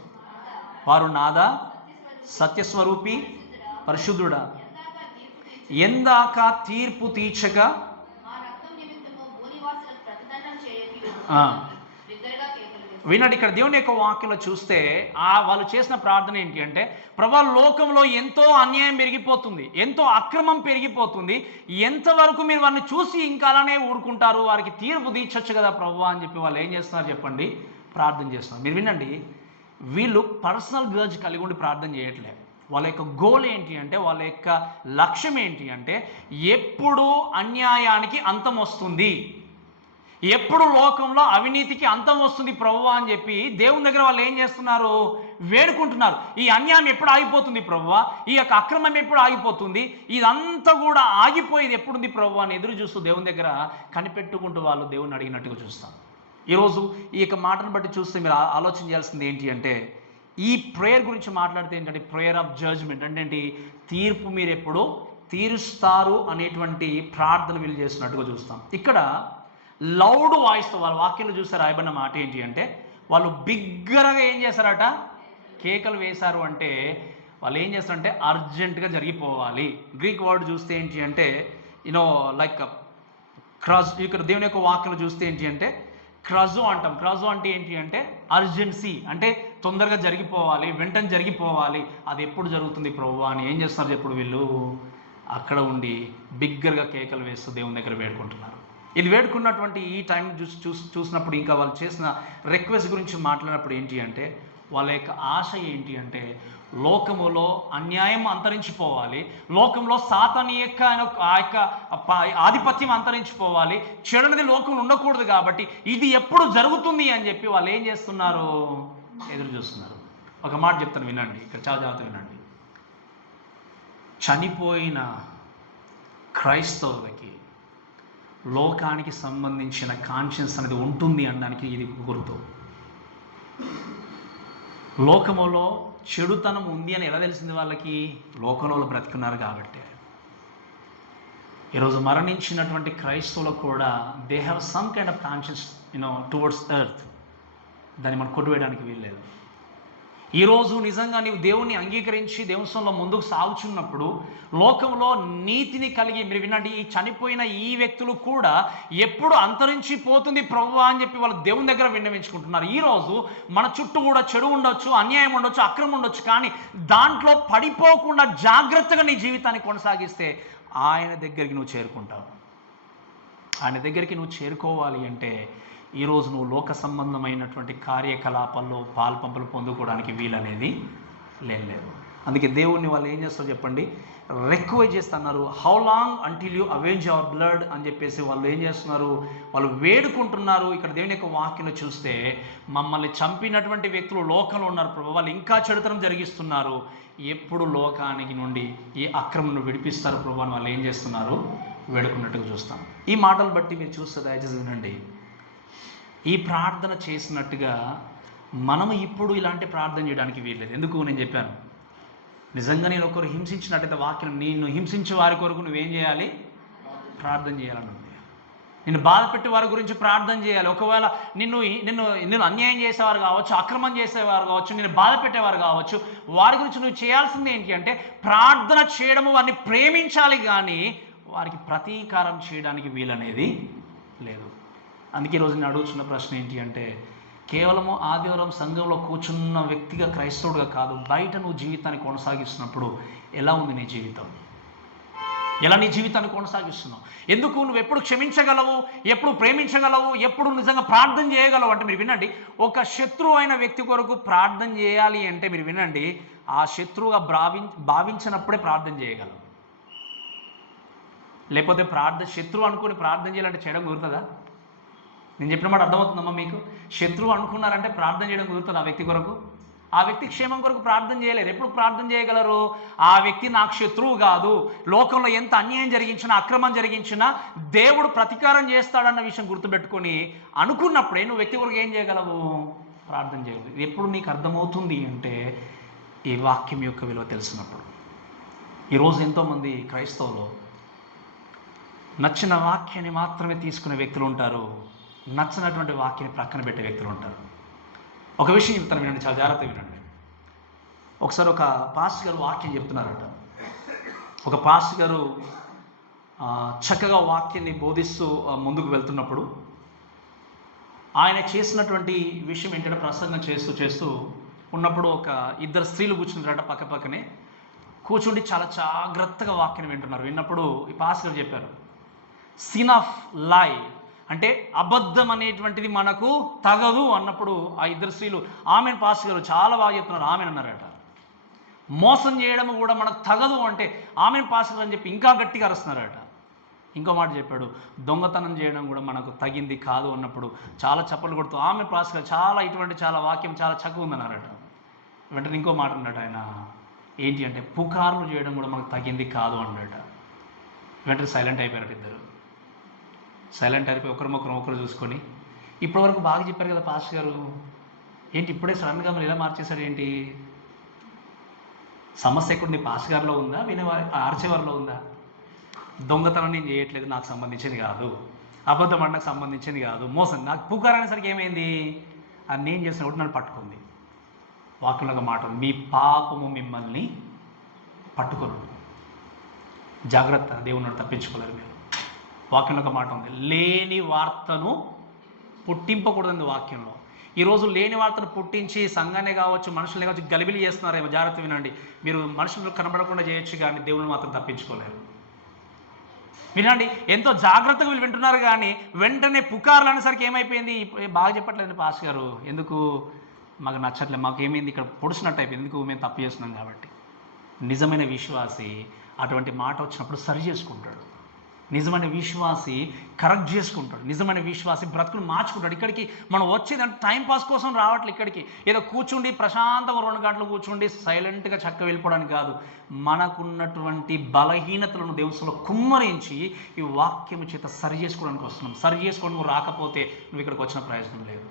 వారు నాదా సత్యస్వరూపి పరిశుద్ధుడా, ఎందాక తీర్పు తీర్చక వినండి. ఇక్కడ దేవుని యొక్క వాక్యంలో చూస్తే వాళ్ళు చేసిన ప్రార్థన ఏంటి అంటే, ప్రభా, లోకంలో ఎంతో అన్యాయం పెరిగిపోతుంది, ఎంతో అక్రమం పెరిగిపోతుంది, ఎంతవరకు మీరు వారిని చూసి ఇంకా అలానే ఊరుకుంటారు? వారికి తీర్పు తీర్చొచ్చు కదా ప్రభా అని చెప్పి వాళ్ళు ఏం చేస్తున్నారు చెప్పండి? ప్రార్థన చేస్తున్నారు. మీరు వినండి, వీళ్ళు పర్సనల్ గ్రడ్జ్ కలిగి ఉండి ప్రార్థన చేయట్లేదు. వాళ్ళ యొక్క గోల్ ఏంటి అంటే, వాళ్ళ యొక్క లక్ష్యం ఏంటి అంటే, ఎప్పుడు అన్యాయానికి అంతం వస్తుంది, ఎప్పుడు లోకంలో అవినీతికి అంతం వస్తుంది ప్రభువా అని చెప్పి దేవుని దగ్గర వాళ్ళు ఏం చేస్తున్నారు? వేడుకుంటున్నారు. ఈ అన్యాయం ఎప్పుడు ఆగిపోతుంది ప్రభువా, ఈ యొక్క అక్రమం ఎప్పుడు ఆగిపోతుంది, ఇదంతా కూడా ఆగిపోయేది ఎప్పుడుంది ప్రభువా అని ఎదురు చూస్తూ దేవుని దగ్గర కనిపెట్టుకుంటూ వాళ్ళు దేవుని అడిగినట్టుగా చూస్తాం. ఈరోజు ఈ యొక్క మాటను బట్టి చూస్తే మీరు ఆలోచన చేయాల్సింది ఏంటి అంటే, ఈ ప్రేయర్ గురించి మాట్లాడితే ఏంటంటే, ప్రేయర్ ఆఫ్ జడ్జ్మెంట్ అంటే ఏంటి? తీర్పు మీరు ఎప్పుడు తీరుస్తారు అనేటువంటి ప్రార్థన వీళ్ళు చేస్తున్నట్టుగా చూస్తాం. ఇక్కడ లౌడ్ వాయిస్తో వాళ్ళ వాక్యంలో చూస్తే రాయబడిన మాట ఏంటి అంటే, వాళ్ళు బిగ్గరగా ఏం చేశారట? కేకలు వేశారు. అంటే వాళ్ళు ఏం చేస్తారంటే, అర్జెంటుగా జరిగిపోవాలి. గ్రీక్ వర్డ్ చూస్తే ఏంటి అంటే, లైక్ క్రజ్. ఇక్కడ దేవుని యొక్క వాక్యంలో చూస్తే ఏంటి అంటే, క్రజు అంటాం. క్రజు అంటే ఏంటి అంటే అర్జెన్సీ, అంటే తొందరగా జరిగిపోవాలి, వెంటనే జరిగిపోవాలి. అది ఎప్పుడు జరుగుతుంది ప్రభువా అని ఏం చేస్తున్నారు? ఎప్పుడు వీళ్ళు అక్కడ ఉండి బిగ్గరగా కేకలు వేస్తూ దేవుని దగ్గర వేడుకుంటున్నారు. ఇది వేడుకున్నటువంటి ఈ టైం చూసినప్పుడు, ఇంకా వాళ్ళు చేసిన రిక్వెస్ట్ గురించి మాట్లాడినప్పుడు ఏంటి అంటే, వాళ్ళ యొక్క ఆశ ఏంటి అంటే, లోకములో అన్యాయం అంతరించిపోవాలి, లోకంలో సాతాను యొక్క ఆ యొక్క ఆధిపత్యం అంతరించిపోవాలి, చెడునది లోకంలో ఉండకూడదు. కాబట్టి ఇది ఎప్పుడు జరుగుతుంది అని చెప్పి వాళ్ళు ఏం చేస్తున్నారు? ఎదురు చూస్తున్నారు. ఒక మాట చెప్తాను వినండి, ఇక్కడ చాలా జాగ్రత్తగా వినండి. చనిపోయిన క్రైస్తవులకి లోకానికి సంబంధించిన కాన్షియన్స్ అనేది ఉంటుంది అనడానికి ఇది గుర్తు. లోకములో చెడుతనం ఉంది అని ఎలా తెలిసింది వాళ్ళకి? లోకంలో బ్రతుకున్నారు కాబట్టి. ఈరోజు మరణించినటువంటి క్రైస్తవులకు కూడా they have some kind of conscience towards earth. దాన్ని మనం కొట్టువేయడానికి వీల్లేదు. ఈరోజు నిజంగా నీవు దేవుణ్ణి అంగీకరించి దేవునిలో ముందుకు సాగుచున్నప్పుడు, లోకంలో నీతిని కలిగి, మీరు వినండి, ఈ చనిపోయిన ఈ వ్యక్తులు కూడా ఎప్పుడు అంతరించిపోతుంది ప్రభువా అని చెప్పి వాళ్ళు దేవుని దగ్గర విన్నవించుకుంటున్నారు. ఈరోజు మన చుట్టూ కూడా చెడు ఉండొచ్చు, అన్యాయం ఉండొచ్చు, అక్రమం ఉండొచ్చు, కానీ దాంట్లో పడిపోకుండా జాగ్రత్తగా నీ జీవితాన్ని కొనసాగిస్తే ఆయన దగ్గరికి నువ్వు చేరుకుంటావు. ఆయన దగ్గరికి నువ్వు చేరుకోవాలి అంటే ఈరోజు నువ్వు లోక సంబంధమైనటువంటి కార్యకలాపాల్లో పాల్పంపులు పొందుకోవడానికి వీలనేది లేదు. అందుకే దేవుణ్ణి వాళ్ళు ఏం చేస్తారో చెప్పండి, రిక్వెస్ట్ చేస్తున్నారు. How long until you avenge our blood అని చెప్పేసి వాళ్ళు ఏం చేస్తున్నారు, వాళ్ళు వేడుకుంటున్నారు. ఇక్కడ దేవుని యొక్క వాక్యంలో చూస్తే మమ్మల్ని చంపినటువంటి వ్యక్తులు లోకంలో ఉన్నారు ప్రభు, వాళ్ళు ఇంకా చెడుతనం జరిగిస్తున్నారు, ఎప్పుడు లోకానికి నుండి ఈ అక్రమను విడిపిస్తారు ప్రభు అని వాళ్ళు ఏం చేస్తున్నారు, వేడుకున్నట్టుగా చూస్తాం. ఈ మాటలు బట్టి మీరు చూస్తే దయచేసి వినండి, ఈ ప్రార్థన చేసినట్టుగా మనము ఇప్పుడు ఇలాంటి ప్రార్థన చేయడానికి వీల్లేదు. ఎందుకు నేను చెప్పాను, నిజంగా నేను ఒకరు హింసించినట్టయితే వాక్యం, నిన్ను హింసించే వారి కొరకు నువ్వేం చేయాలి, ప్రార్థన చేయాలని ఉంది. నిన్ను బాధ పెట్టే వారి గురించి ప్రార్థన చేయాలి. ఒకవేళ నిన్ను అన్యాయం చేసేవారు కావచ్చు, అక్రమం చేసేవారు కావచ్చు, నిన్ను బాధ పెట్టేవారు కావచ్చు, వారి గురించి నువ్వు చేయాల్సింది ఏంటి అంటే ప్రార్థన చేయడము, వారిని ప్రేమించాలి, కానీ వారికి ప్రతీకారం చేయడానికి వీలనేది లేదు. అందుకే ఈరోజు నేను అడుగుతున్న ప్రశ్న ఏంటి అంటే, కేవలము ఆదివారం సంఘంలో కూర్చున్న వ్యక్తిగా క్రైస్తవుడిగా కాదు, బయట నువ్వు జీవితాన్ని కొనసాగిస్తున్నప్పుడు ఎలా ఉంది నీ జీవితం, ఎలా నీ జీవితాన్ని కొనసాగిస్తున్నావు, ఎందుకు నువ్వు ఎప్పుడు క్షమించగలవు, ఎప్పుడు ప్రేమించగలవు, ఎప్పుడు నిజంగా ప్రార్థన చేయగలవు అంటే, మీరు వినండి, ఒక శత్రువు అయిన వ్యక్తి కొరకు ప్రార్థన చేయాలి అంటే మీరు వినండి, ఆ శత్రువుగా భావించినప్పుడే ప్రార్థన చేయగలవు. లేకపోతే శత్రువు అనుకుని ప్రార్థన చేయాలంటే చేయడం కుదురుతుందా? నేను చెప్పిన మాట అర్థమవుతుందమ్మా మీకు? శత్రువు అనుకున్నారంటే ప్రార్థన చేయడం కుదురుతుంది ఆ వ్యక్తి కొరకు? ఆ వ్యక్తి క్షేమం కొరకు ప్రార్థన చేయలేరు. ఎప్పుడు ప్రార్థన చేయగలరు? ఆ వ్యక్తి నాకు శత్రువు కాదు, లోకంలో ఎంత అన్యాయం జరిగించినా, అక్రమం జరిగించినా దేవుడు ప్రతీకారం చేస్తాడన్న విషయం గుర్తుపెట్టుకొని అనుకున్నప్పుడే నువ్వు వ్యక్తి కొరకు ఏం చేయగలవు, ప్రార్థన చేయగలవు. ఎప్పుడు నీకు అర్థమవుతుంది అంటే ఈ వాక్యం యొక్క విలువ తెలిసినప్పుడు. ఈరోజు ఎంతోమంది క్రైస్తవులు నచ్చిన వాక్యాన్ని మాత్రమే తీసుకునే వ్యక్తులు ఉంటారు, నచ్చినటువంటి వాక్యాన్ని ప్రక్కన పెట్టే వ్యక్తులు ఉంటారు. ఒక విషయం చెప్తాను, వినండి, చాలా జాగ్రత్తగా వినండి. ఒకసారి ఒక పాస్టర్ గారు వాక్యం చెప్తున్నారట. ఒక పాస్టర్ గారు చక్కగా వాక్యాన్ని బోధిస్తూ ముందుకు వెళ్తున్నప్పుడు ఆయన చేసినటువంటి విషయం ఏంటంటే, ప్రసంగం చేస్తూ ఉన్నప్పుడు ఒక ఇద్దరు స్త్రీలు కూర్చున్నారట పక్కనే కూర్చుండి చాలా జాగ్రత్తగా వాక్యం వింటున్నారు. విన్నప్పుడు ఈ పాస్టర్ గారు చెప్పారు, సిన్ ఆఫ్ లై అంటే అబద్ధం అనేటువంటిది మనకు తగదు అన్నప్పుడు ఆ ఇద్దరు స్త్రీలు ఆమెను పాస్టర్ గారు చాలా బాగా చెప్తున్నారు, ఆమెను అన్నారట. మోసం చేయడం కూడా మనకు తగదు అంటే ఆమెను పాస్టర్ గారు అని చెప్పి ఇంకా గట్టిగా అరుస్తున్నారట. ఇంకో మాట చెప్పాడు, దొంగతనం చేయడం కూడా మనకు తగింది కాదు అన్నప్పుడు చాలా చప్పట్లు కొడుతూ ఆమె పాస్టర్ గారు చాలా వాక్యం చాలా చక్కగా ఉందన్నారట. వెంటనే ఇంకో మాట అన్నాడు ఆయన, ఏంటి అంటే పుకార్లు చేయడం కూడా మనకు తగింది కాదు అన్నాడట. వెంటనే సైలెంట్ అయిపోయారట ఇద్దరు. సైలెంట్ అయిపోయి ఒకరు చూసుకొని, ఇప్పటివరకు బాగా చెప్పారు కదా పాస్టర్ గారు, ఏంటి ఇప్పుడే సడన్గా మరి ఇలా మార్చేశాడు ఏంటి? సమస్య ఎక్కడుంది? పాస్టర్ గారిలో ఉందా, ఆర్చేవారిలో ఉందా? దొంగతనం నేను చేయట్లేదు, నాకు సంబంధించింది కాదు. అబద్ధం నాకు సంబంధించింది కాదు. మోసం నాకు పుకార్ అనేసరికి ఏమైంది, అది నేను చేసిన ఒకటి నన్ను పట్టుకుంది. వాక్యంలో మాట, మీ పాపము మిమ్మల్ని పట్టుకోరు, జాగ్రత్త, దేవుని తప్పించుకోలేరు మీరు. వాక్యంలో ఒక మాట ఉంది, లేని వార్తను పుట్టింపకూడదు వాక్యంలో. ఈరోజు లేని వార్తను పుట్టించి సంఘాన్ని కావచ్చు, మనుషుల్ని కావచ్చు గలిబిలి చేస్తున్నారేమో. జాగ్రత్త వినండి, మీరు మనుషులు కనబడకుండా చేయొచ్చు కానీ దేవుని మాత్రం తప్పించుకోలేరు. వినండి, ఎంతో జాగ్రత్తగా వీళ్ళు వింటున్నారు కానీ వెంటనే పుకార్లు అనేసరికి ఏమైపోయింది, బాగా చెప్పట్లేదు పాస్టర్ గారు, ఎందుకు మాకు నచ్చట్లేదు, మాకు ఏమైంది, ఇక్కడ పొడిచినట్టు అయిపోయింది, ఎందుకు మేము తప్పు చేస్తున్నాం కాబట్టి. నిజమైన విశ్వాసి అటువంటి మాట వచ్చినప్పుడు సరి చేసుకుంటాడు. నిజమైన విశ్వాసి కరెక్ట్ చేసుకుంటాడు. నిజమైన విశ్వాసి బ్రతుకుని మార్చుకుంటాడు. ఇక్కడికి మనం వచ్చేదంటే టైంపాస్ కోసం రావట్లేదు. ఇక్కడికి ఏదో కూర్చుండి ప్రశాంతంగా 2 గంటలు కూర్చుండి సైలెంట్గా చక్కగా వెళ్ళిపోవడానికి కాదు. మనకున్నటువంటి బలహీనతలను దేవునిలో కుమ్మరించి ఈ వాక్యం చేత సరి చేసుకోవడానికి వస్తున్నాం. సరి చేసుకొని నువ్వు రాకపోతే నువ్వు ఇక్కడికి వచ్చిన ప్రయోజనం లేదు.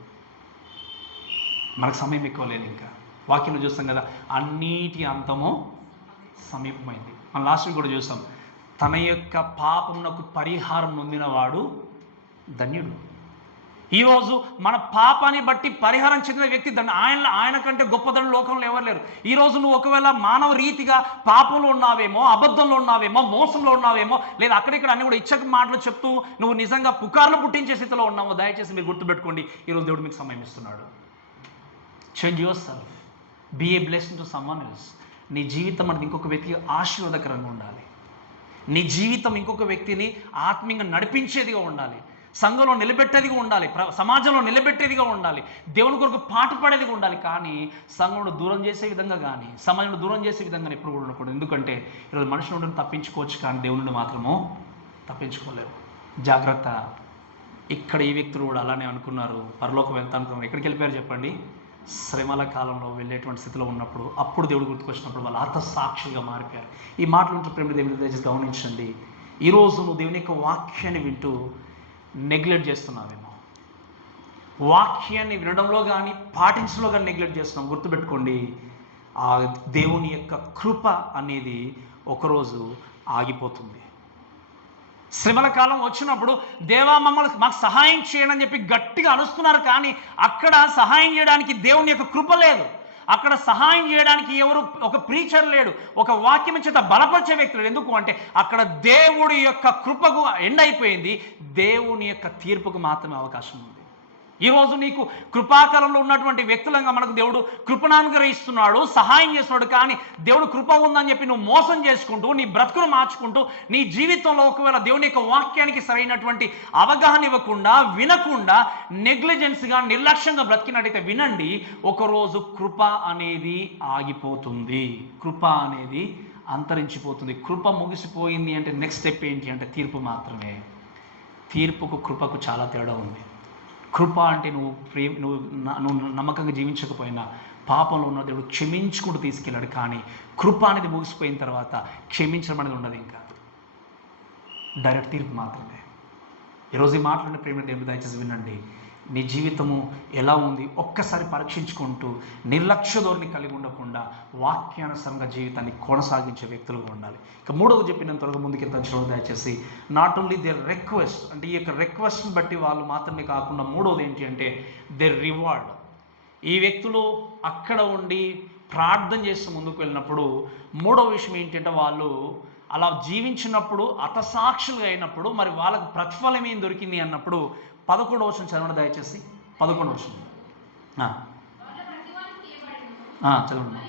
మనకు సమయం ఎక్కువ లేదు. ఇంకా వాక్యంలో చూస్తాం కదా, అన్నిటి అంతము సమీపమైంది. మనం లాస్ట్ వీక్ కూడా చూస్తాం, తన యొక్క పాపమునకు పరిహారం పొందినవాడు ధన్యుడు. ఈరోజు మన పాపాన్ని బట్టి పరిహారం చెందిన వ్యక్తి ఆయన కంటే గొప్పదనం లోకంలో ఎవరు లేరు. ఈరోజు నువ్వు ఒకవేళ మానవ రీతిగా పాపంలో ఉన్నావేమో, అబద్ధంలో ఉన్నావేమో, మోసంలో ఉన్నావేమో, లేదా అక్కడిక్కడ అన్ని కూడా ఇచ్చక మాటలు చెప్తూ నువ్వు నిజంగా పుకార్లు పుట్టించే స్థితిలో ఉన్నావో, దయచేసి మీరు గుర్తుపెట్టుకోండి, ఈరోజు దేవుడు మీకు సమయం ఇస్తున్నాడు. Change yourself, be a blessing to someone else. నీ జీవితం అనేది ఇంకొక వ్యక్తికి ఆశీర్వాదకరంగా ఉండాలి. నీ జీవితం ఇంకొక వ్యక్తిని ఆత్మీయంగా నడిపించేదిగా ఉండాలి. సంఘంలో నిలబెట్టేదిగా ఉండాలి, సమాజంలో నిలబెట్టేదిగా ఉండాలి, దేవుని కొరకు పాటు పడేదిగా ఉండాలి. కానీ సంఘంలో దూరం చేసే విధంగా కానీ సమాజంలో దూరం చేసే విధంగా ఎప్పుడు కూడా ఉండకూడదు. ఎందుకంటే ఈరోజు మనుషుల నుండి తప్పించుకోవచ్చు కానీ దేవుని నుండి మాత్రము తప్పించుకోలేరు. జాగ్రత్త. ఇక్కడ ఈ వ్యక్తులు కూడా అలానే అనుకున్నారు, పరలోకం వెళ్తా అనుకున్నారు. ఎక్కడికి వెళ్ళిపోయారు చెప్పండి? శ్రమల కాలంలో వెళ్ళేటువంటి స్థితిలో ఉన్నప్పుడు అప్పుడు దేవుడు గుర్తుకొచ్చినప్పుడు వాళ్ళు హతసాక్షులుగా మారిపోయారు. ఈ మాటలు ఉంటే ప్రేమ దేవుని దయచేసి గమనించండి. ఈరోజు నువ్వు దేవుని యొక్క వాక్యాన్ని వింటూ నెగ్లెక్ట్ చేస్తున్నావేమో, వాక్యాన్ని వినడంలో కానీ పాటించడంలో కానీ నెగ్లెక్ట్ చేస్తున్నాం. గుర్తుపెట్టుకోండి, ఆ దేవుని యొక్క కృప అనేది ఒకరోజు ఆగిపోతుంది. శ్రమల కాలం వచ్చినప్పుడు దేవా మమ్మల్ని మాకు సహాయం చేయని అని చెప్పి గట్టిగా అరుస్తున్నారు. కానీ అక్కడ సహాయం చేయడానికి దేవుని యొక్క కృప లేదు. అక్కడ సహాయం చేయడానికి ఎవరు, ఒక ప్రీచర్ లేడు, ఒక వాక్యం చేత బలపరిచే వ్యక్తి లేడు. ఎందుకు అంటే అక్కడ దేవుడి యొక్క కృపకు ఎండ్ అయిపోయింది, దేవుని యొక్క తీర్పుకు మాత్రమే అవకాశం ఉంది. ఈరోజు నీకు కృపాకాలంలో ఉన్నటువంటి వ్యక్తులంగా మనకు దేవుడు కృపను అనుగ్రహిస్తున్నాడు, సహాయం చేస్తున్నాడు. కానీ దేవుడు కృప ఉందని చెప్పి నువ్వు మోసం చేసుకుంటూ నీ బ్రతుకును మార్చుకుంటూ నీ జీవితంలో ఒకవేళ దేవుని యొక్క వాక్యానికి సరైనటువంటి అవగాహన ఇవ్వకుండా, వినకుండా, నెగ్లిజెన్స్గా, నిర్లక్ష్యంగా బ్రతికినట్టయితే వినండి, ఒకరోజు కృప అనేది ఆగిపోతుంది, కృప అనేది అంతరించిపోతుంది. కృప ముగిసిపోయింది అంటే నెక్స్ట్ స్టెప్ ఏంటి అంటే తీర్పు మాత్రమే. తీర్పుకు కృపకు చాలా తేడా ఉంది. కృప అంటే నువ్వు నమ్మకంగా జీవించకపోయినా పాపంలో ఉన్న దేవుడు క్షమించుకుంటూ తీసుకెళ్ళాడు. కానీ కృప అనేది ముగిసిపోయిన తర్వాత క్షమించడం అనేది ఉండదు, ఇంకా డైరెక్ట్ తీర్పు మాత్రమే. ఈరోజు ఈ మాటలున్న ప్రేమ దేవుడు దయచేసి వినండి. నీ జీవితము ఎలా ఉంది ఒక్కసారి పరీక్షించుకుంటూ నిర్లక్ష్య ధోరణి కలిగి ఉండకుండా వాక్యానుసారంగా జీవితాన్ని కొనసాగించే వ్యక్తులుగా ఉండాలి. ఇక మూడవది చెప్పినంత త్వరగా ముందుకెళ్తాను చూడండి దయచేసి. నాట్ ఓన్లీ దేర్ రిక్వెస్ట్, అంటే ఈ యొక్క రిక్వెస్ట్ని బట్టి వాళ్ళు మాత్రమే కాకుండా మూడవది ఏంటి అంటే దేర్ రివార్డ్. ఈ వ్యక్తులు అక్కడ ఉండి ప్రార్థన చేస్తూ ముందుకు వెళ్ళినప్పుడు మూడవ విషయం ఏంటంటే వాళ్ళు అలా జీవించినప్పుడు హతసాక్షులుగా అయినప్పుడు మరి వాళ్ళకు ప్రతిఫలం ఏం దొరికింది అన్నప్పుడు 11వ వచనం చదవండి దయచేసి. 11వ వచనం చదవండి.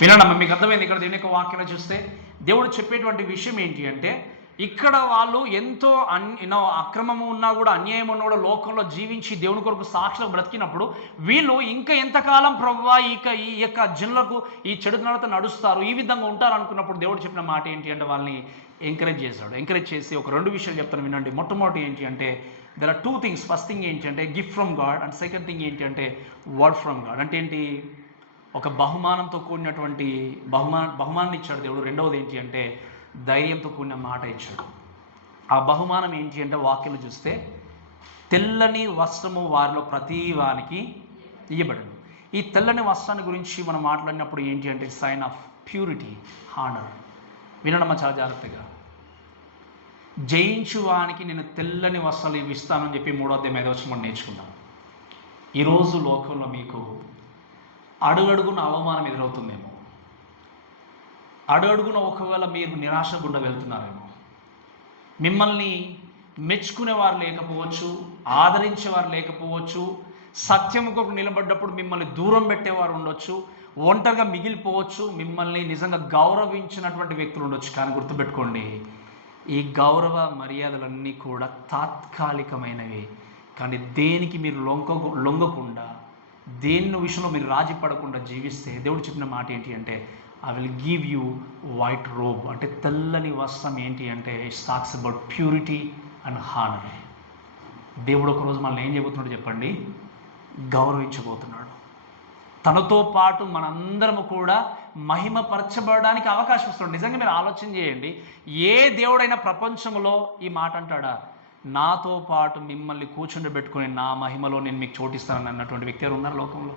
వినండి, మీకు అర్థమైంది. ఇక్కడ దేవుని యొక్క వాక్యం చూస్తే దేవుడు చెప్పేటువంటి విషయం ఏంటి అంటే ఇక్కడ వాళ్ళు ఎంతో అక్రమము ఉన్నా కూడా, అన్యాయం ఉన్నా కూడా లోకంలో జీవించి దేవుని కొరకు సాక్షులకు బ్రతికినప్పుడు వీళ్ళు ఇంకా ఎంతకాలం ప్రభువా ఈ యొక్క జనులకు ఈ చెడు నడత నడుస్తారు, ఈ విధంగా ఉంటారు అనుకున్నప్పుడు దేవుడు చెప్పిన మాట ఏంటి అంటే వాళ్ళని ఎంకరేజ్ చేశాడు. ఎంకరేజ్ చేసి ఒక 2 విషయాలు చెప్తాను వినండి. మొట్టమొదటి ఏంటి అంటే there are 2 things. First thing ఏంటి అంటే gift from God, and second thing ఏంటి అంటే వర్డ్ ఫ్రమ్ గాడ్. అంటే ఏంటి? ఒక బహుమానంతో కూడినటువంటి బహుమానాన్ని ఇచ్చాడు దేవుడు. రెండవది ఏంటి అంటే ధైర్యంతో కూడిన మాట ఇచ్చాడు. ఆ బహుమానం ఏంటి అంటే వాక్యం చూస్తే తెల్లని వస్త్రము వారిలో ప్రతి వానికి ఇయ్యబడింది. ఈ తెల్లని వస్త్రాన్ని గురించి మనం మాట్లాడినప్పుడు ఏంటి అంటే సైన్ ఆఫ్ ప్యూరిటీ, హానర్. వినడమా చాలా జాగ్రత్తగా. జయించువానికి నేను తెల్లని వస్త్రాలు ఇస్తానని చెప్పి 3వ అధ్యాయం 5వ వచనం మనం నేర్చుకుందాం. ఈరోజు లోకంలో మీకు అడుగడుగున అవమానం ఎదురవుతుందేమో, అడుగడుగున ఒకవేళ మీరు నిరాశ గుండా వెళ్తున్నారేమో, మిమ్మల్ని మెచ్చుకునేవారు లేకపోవచ్చు, ఆదరించేవారు లేకపోవచ్చు, సత్యము కొరకు నిలబడ్డప్పుడు మిమ్మల్ని దూరం పెట్టేవారు ఉండొచ్చు, ఒంటరిగా మిగిలిపోవచ్చు, మిమ్మల్ని నిజంగా గౌరవించినటువంటి వ్యక్తులు ఉండొచ్చు. కానీ గుర్తుపెట్టుకోండి, ఈ గౌరవ మర్యాదలన్నీ కూడా తాత్కాలికమైనవి. కానీ దేనికి మీరు లొంగకుండా, దేని విషయంలో మీరు రాజీ పడకుండా జీవిస్తే దేవుడు చెప్పిన మాట ఏంటి అంటే I will give you white robe. అంటే తెల్లని వస్త్రం ఏంటి అంటే it's talks about purity and honour. దేవుడు ఒకరోజు మనల్ని ఏం చేయబోతున్నాడు చెప్పండి? గౌరవించబోతున్నాడు. తనతో పాటు మనందరము కూడా మహిమపరచబడడానికి అవకాశం ఇస్తున్నాడు. నిజంగా మీరు ఆలోచన చేయండి, ఏ దేవుడైనా ప్రపంచంలో ఈ మాట అంటాడా? నాతో పాటు మిమ్మల్ని కూర్చుండబెట్టుకుని నా మహిమలో నేను మీకు చోటిస్తానని అన్నటువంటి వ్యక్తి ఎవరు ఉన్నారు లోకంలో?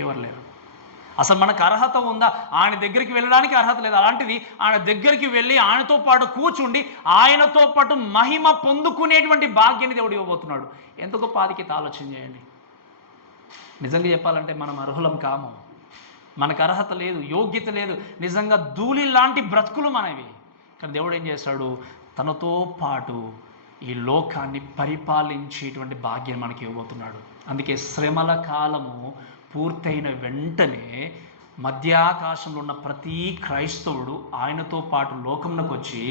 ఎవరు లేరు. అసలు మనకు అర్హత ఉందా? ఆయన దగ్గరికి వెళ్ళడానికి అర్హత లేదు. అలాంటిది ఆయన దగ్గరికి వెళ్ళి ఆయనతో పాటు కూర్చుండి ఆయనతో పాటు మహిమ పొందుకునేటువంటి భాగ్యాన్ని దేవుడు ఇవ్వబోతున్నాడు. ఎంత గొప్ప ఆధిక్యత ఆలోచన చేయండి. నిజంగా చెప్పాలంటే మనం అర్హులం కాము, మనకు అర్హత లేదు, యోగ్యత లేదు, నిజంగా ధూళి లాంటి బ్రతుకులు మనవి. కానీ దేవుడు ఏం చేశాడు? తనతో పాటు ఈ లోకాన్ని పరిపాలించేటువంటి భాగ్యం మనకి ఇవ్వబోతున్నాడు. అందుకే శ్రమల కాలము పూర్తయిన వెంటనే మధ్యాకాశంలో ఉన్న ప్రతి క్రైస్తవుడు ఆయనతో పాటు లోకంలోకి వచ్చి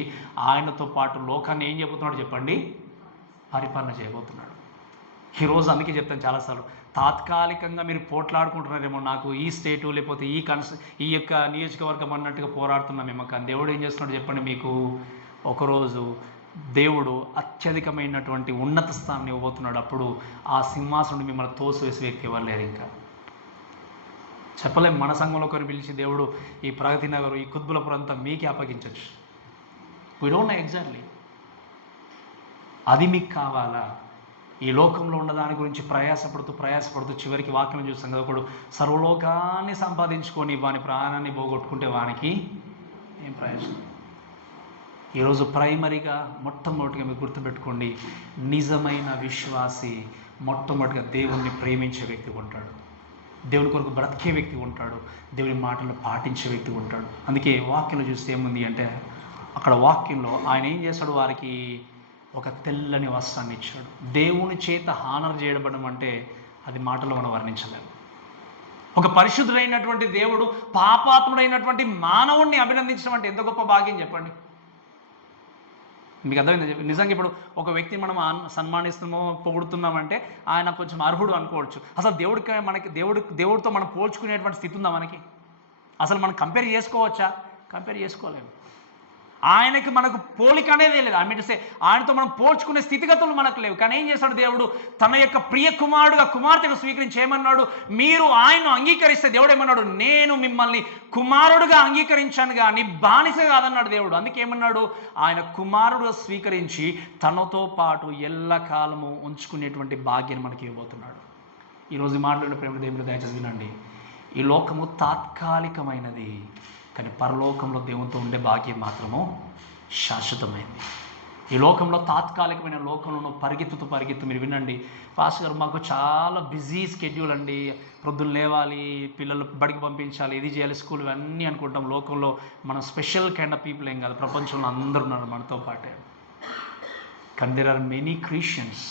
ఆయనతో పాటు లోకాన్ని ఏం చెబుతున్నాడు చెప్పండి? పరిపాలన చేయబోతున్నాడు. ఈరోజు అందుకే చెప్తాను చాలాసార్లు, తాత్కాలికంగా మీరు పోట్లాడుకుంటున్నారేమో, నాకు ఈ స్టేటు లేకపోతే ఈ యొక్క నియోజకవర్గం అన్నట్టుగా పోరాడుతున్నామేమో, కానీ దేవుడు ఏం చేస్తున్నాడు చెప్పండి? మీకు ఒకరోజు దేవుడు అత్యధికమైనటువంటి ఉన్నత స్థానాన్ని ఇవ్వబోతున్నాడు. అప్పుడు ఆ సింహాసనం మిమ్మల్ని తోసివేసే వ్యక్తి ఎవరు లేరు. ఇంకా చెప్పలేం. మన సంఘంలో కొన్ని పిలిచి దేవుడు ఈ ప్రగతి నగర్, ఈ కుత్బులాపూర్ అంతా మీకే అప్పగించవచ్చు. We don't know exactly. అది మీకు కావాలా? ఈ లోకంలో ఉన్న దాని గురించి ప్రయాసపడుతూ చివరికి వాక్యం చూస్తాం కదా, ఒకడు సర్వలోకాన్ని సంపాదించుకొని వాని ప్రాణాన్ని పోగొట్టుకుంటే వానికి ఏం ప్రయోజనం? ఈరోజు ప్రైమరీగా మొట్టమొదటిగా మీరు గుర్తుపెట్టుకోండి, నిజమైన విశ్వాసి మొట్టమొదటిగా దేవుణ్ణి ప్రేమించే వ్యక్తి ఉంటాడు, దేవుని కొరకు బ్రతికే వ్యక్తి ఉంటాడు, దేవుని మాటలు పాటించే వ్యక్తి ఉంటాడు. అందుకే వాక్యంలో చూస్తే ఏముంది అంటే, అక్కడ వాక్యంలో ఆయన ఏం చేస్తాడు? వారికి ఒక తెల్లని వస్త్రాన్ని ఇచ్చాడు. దేవుని చేత హానర్ చేయబడడం అంటే అది మాటలో మనం వర్ణించలేము. ఒక పరిశుద్ధుడైనటువంటి దేవుడు పాపాత్ముడైనటువంటి మానవుణ్ణి అభినందించడం అంటే ఎంత గొప్ప భాగ్యం చెప్పండి. మీకు అర్థమైంది? నిజంగా ఇప్పుడు ఒక వ్యక్తిని మనం సన్మానిస్తున్నామో పొగుడుతున్నామంటే ఆయన కొంచెం అర్హుడు అనుకోవచ్చు. అసలు మనకి దేవుడితో మనం పోల్చుకునేటువంటి స్థితి ఉందా మనకి? అసలు మనం కంపేర్ చేసుకోవచ్చా? కంపేర్ చేసుకోలేము. ఆయనకి మనకు పోలిక అనేది లేదు. ఆయనతో మనం పోల్చుకునే స్థితిగతులు మనకు లేవు. కానీ ఏం చేశాడు దేవుడు? తన యొక్క ప్రియ కుమారుడుగా కుమార్తెను స్వీకరించి ఏమన్నాడు? మీరు ఆయన్ను అంగీకరిస్తే దేవుడు ఏమన్నాడు? నేను మిమ్మల్ని కుమారుడుగా అంగీకరించాను కానీ బానిస కాదన్నాడు దేవుడు. అందుకేమన్నాడు? ఆయన కుమారుడుగా స్వీకరించి తనతో పాటు ఎల్లకాలము ఉంచుకునేటువంటి భాగ్యాన్ని మనకి ఇవ్వబోతున్నాడు. ఈరోజు మాట్లాడిన ప్రేమ దేవుడు దయచేసి వినండి. ఈ లోకము తాత్కాలికమైనది, కానీ పరలోకంలో దేవునితో ఉండే భాగ్యం మాత్రము శాశ్వతమైంది. ఈ లోకంలో తాత్కాలికమైన లోకంలో పరిగెత్తు మీరు వినండి. పాస్టర్ గారు మాకు చాలా బిజీ స్కెడ్యూల్ అండి, ప్రొద్దున లేవాలి, పిల్లలు బడికి పంపించాలి, ఇది చేయాలి, స్కూల్, ఇవన్నీ అనుకుంటాం. లోకంలో మనం స్పెషల్ కైండ్ ఆఫ్ పీపుల్ ఏం కాదు, ప్రపంచంలో అందరూ ఉన్నారు మనతో పాటే. కానీ there are many Christians